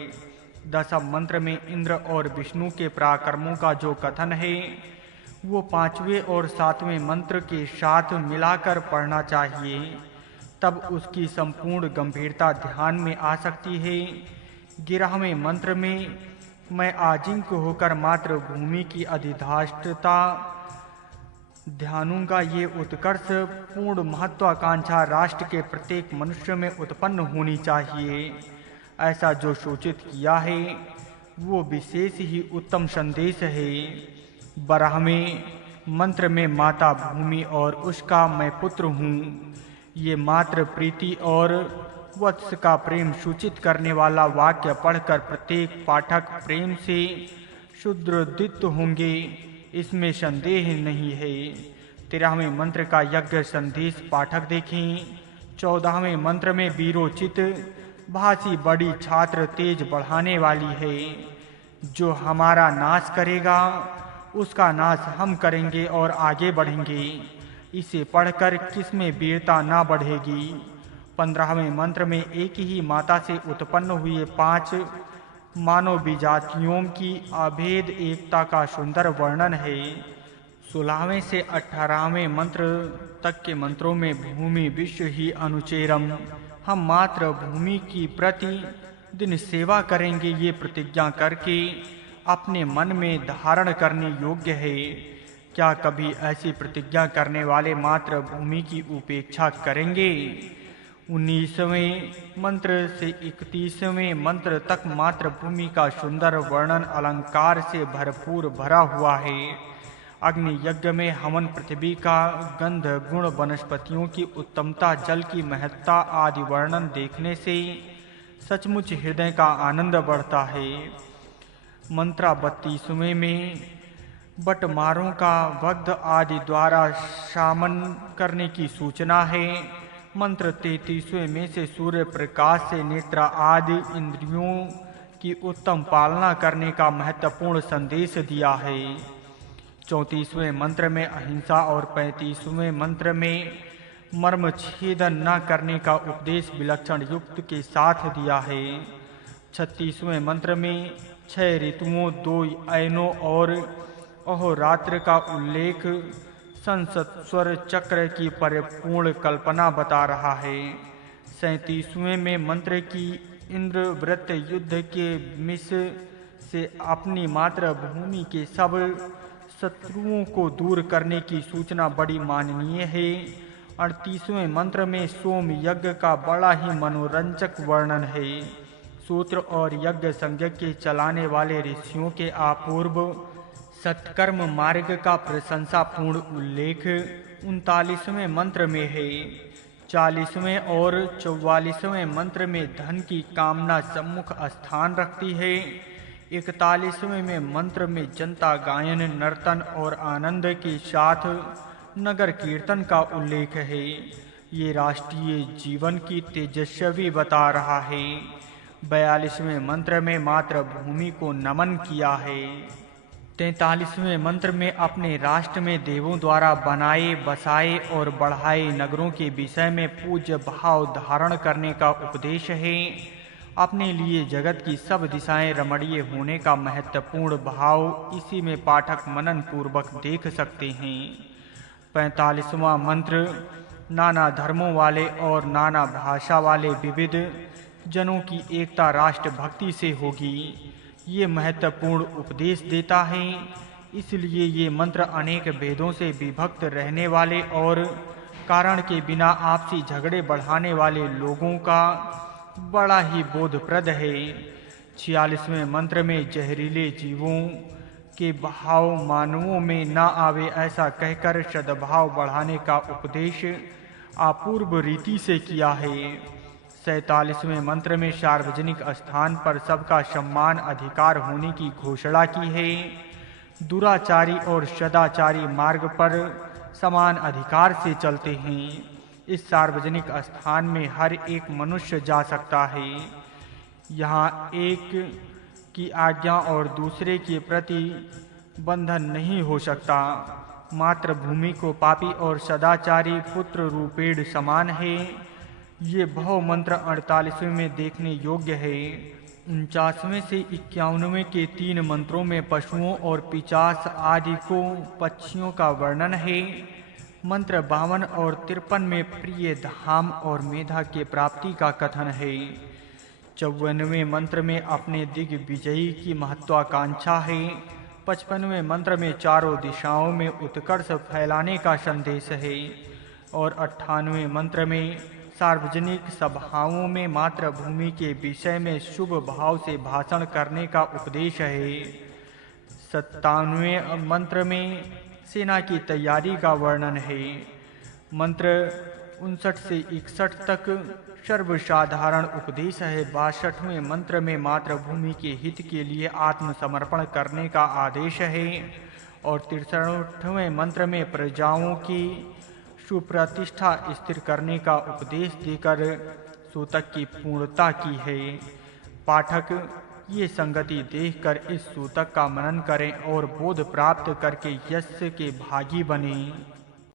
दसम मंत्र में इंद्र और विष्णु के पराक्रमों का जो कथन है वो 5वें और 7वें मंत्र के साथ मिलाकर पढ़ना चाहिए, तब उसकी संपूर्ण गंभीरता ध्यान में आ सकती है। 11वें मंत्र में मैं आजिंक होकर मातृभूमि की अधिष्ठाता ध्यानूंगा। ये उत्कर्ष पूर्ण महत्वाकांक्षा राष्ट्र के प्रत्येक मनुष्य में उत्पन्न होनी चाहिए। ऐसा जो सूचित किया है वो विशेष ही उत्तम संदेश है। 12वें मंत्र में माता भूमि और उसका मैं पुत्र हूँ, ये मातृ प्रीति और वत्स का प्रेम सूचित करने वाला वाक्य पढ़कर प्रत्येक पाठक प्रेम से सुदृढ़ होंगे, इसमें संदेह नहीं है। 13वें मंत्र का यज्ञ संदेश पाठक देखें। 14वें मंत्र में वीरोचित भाषी बड़ी छात्र तेज बढ़ाने वाली है। जो हमारा नाश करेगा उसका नाश हम करेंगे और आगे बढ़ेंगे। इसे पढ़कर किसमें वीरता ना बढ़ेगी। 15वें मंत्र में एक ही माता से उत्पन्न हुए 5 मानव विजातियों की अभेद एकता का सुंदर वर्णन है। 16वें से 18वें मंत्र तक के मंत्रों में भूमि विश्व ही अनुचेरम, हम मातृभूमि की प्रति दिन सेवा करेंगे, ये प्रतिज्ञा करके अपने मन में धारण करने योग्य है। क्या कभी ऐसी प्रतिज्ञा करने वाले मातृभूमि की उपेक्षा करेंगे। 19वें मंत्र से 31वें मंत्र तक मातृभूमि का सुंदर वर्णन अलंकार से भरपूर भरा हुआ है। अग्नि यज्ञ में हवन, पृथ्वी का गंध गुण, वनस्पतियों की उत्तमता, जल की महत्ता आदि वर्णन देखने से सचमुच हृदय का आनंद बढ़ता है। मंत्र 32वें में बटमारों का वग्ध आदि द्वारा शामन करने की सूचना है। मंत्र 33वें में से सूर्य प्रकाश से नेत्र आदि इंद्रियों की उत्तम पालना करने का महत्वपूर्ण संदेश दिया है। 34वें मंत्र में अहिंसा और 35वें मंत्र में मर्म छेदन न करने का उपदेश विलक्षण युक्त के साथ दिया है। 36वें मंत्र में 6 ऋतुओं, 2 अयनों और अहोरात्र का उल्लेख संसत्स्वर चक्र की परिपूर्ण कल्पना बता रहा है। 37वें में मंत्र की इंद्रवृत्त युद्ध के मिस से अपनी मातृभूमि के सब शत्रुओं को दूर करने की सूचना बड़ी माननीय है। 38वें मंत्र में सोम यज्ञ का बड़ा ही मनोरंजक वर्णन है। सूत्र और यज्ञ संज्ञ के चलाने वाले ऋषियों के अपूर्व सत्कर्म मार्ग का प्रशंसापूर्ण उल्लेख 39वें मंत्र में है। 40वें और 44वें मंत्र में धन की कामना सम्मुख स्थान रखती है। 41वें में मंत्र में जनता गायन, नर्तन और आनंद के साथ नगर कीर्तन का उल्लेख है। ये राष्ट्रीय जीवन की तेजस्वी बता रहा है। 42वें मंत्र में मातृभूमि को नमन किया है। 43वें मंत्र में अपने राष्ट्र में देवों द्वारा बनाए, बसाए और बढ़ाए नगरों के विषय में पूज्य भाव धारण करने का उपदेश है। अपने लिए जगत की सब दिशाएं रमणीय होने का महत्वपूर्ण भाव इसी में पाठक मनन पूर्वक देख सकते हैं। 45वां मंत्र नाना धर्मों वाले और नाना भाषा वाले विविध जनों की एकता राष्ट्र भक्ति से होगी, ये महत्वपूर्ण उपदेश देता है। इसलिए ये मंत्र अनेक भेदों से विभक्त रहने वाले और कारण के बिना आपसी झगड़े बढ़ाने वाले लोगों का बड़ा ही बोधप्रद है। 46वें मंत्र में जहरीले जीवों के भाव मानवों में न आवे ऐसा कहकर सद्भाव बढ़ाने का उपदेश अपूर्व रीति से किया है। 47वें मंत्र में सार्वजनिक स्थान पर सबका सम्मान अधिकार होने की घोषणा की है। दुराचारी और सदाचारी मार्ग पर समान अधिकार से चलते हैं। इस सार्वजनिक स्थान में हर एक मनुष्य जा सकता है। यहाँ एक की आज्ञा और दूसरे के प्रति बंधन नहीं हो सकता। मातृभूमि को पापी और सदाचारी पुत्र रूपेण समान है। ये भव मंत्र 48वें में देखने योग्य है। 49वें से 51वें के 3 मंत्रों में पशुओं और पिशाच आदि को पक्षियों का वर्णन है। मंत्र 52 और 53 में प्रिय धाम और मेधा के प्राप्ति का कथन है। 54वें मंत्र में अपने दिग्विजयी की महत्वाकांक्षा है। 55वें मंत्र में चारों दिशाओं में उत्कर्ष फैलाने का संदेश है और 98वें मंत्र में सार्वजनिक सभाओं में मातृभूमि के विषय में शुभ भाव से भाषण करने का उपदेश है। 97वें मंत्र में सेना की तैयारी का वर्णन है। मंत्र 59 से 61 तक सर्वसाधारण उपदेश है। 62वें मंत्र में मातृभूमि के हित के लिए आत्मसमर्पण करने का आदेश है और 63वें मंत्र में प्रजाओं की सुप्रतिष्ठा स्थिर करने का उपदेश देकर सूतक की पूर्णता की है। पाठक ये संगति देखकर इस सूतक का मनन करें और बोध प्राप्त करके यश के भागी बने।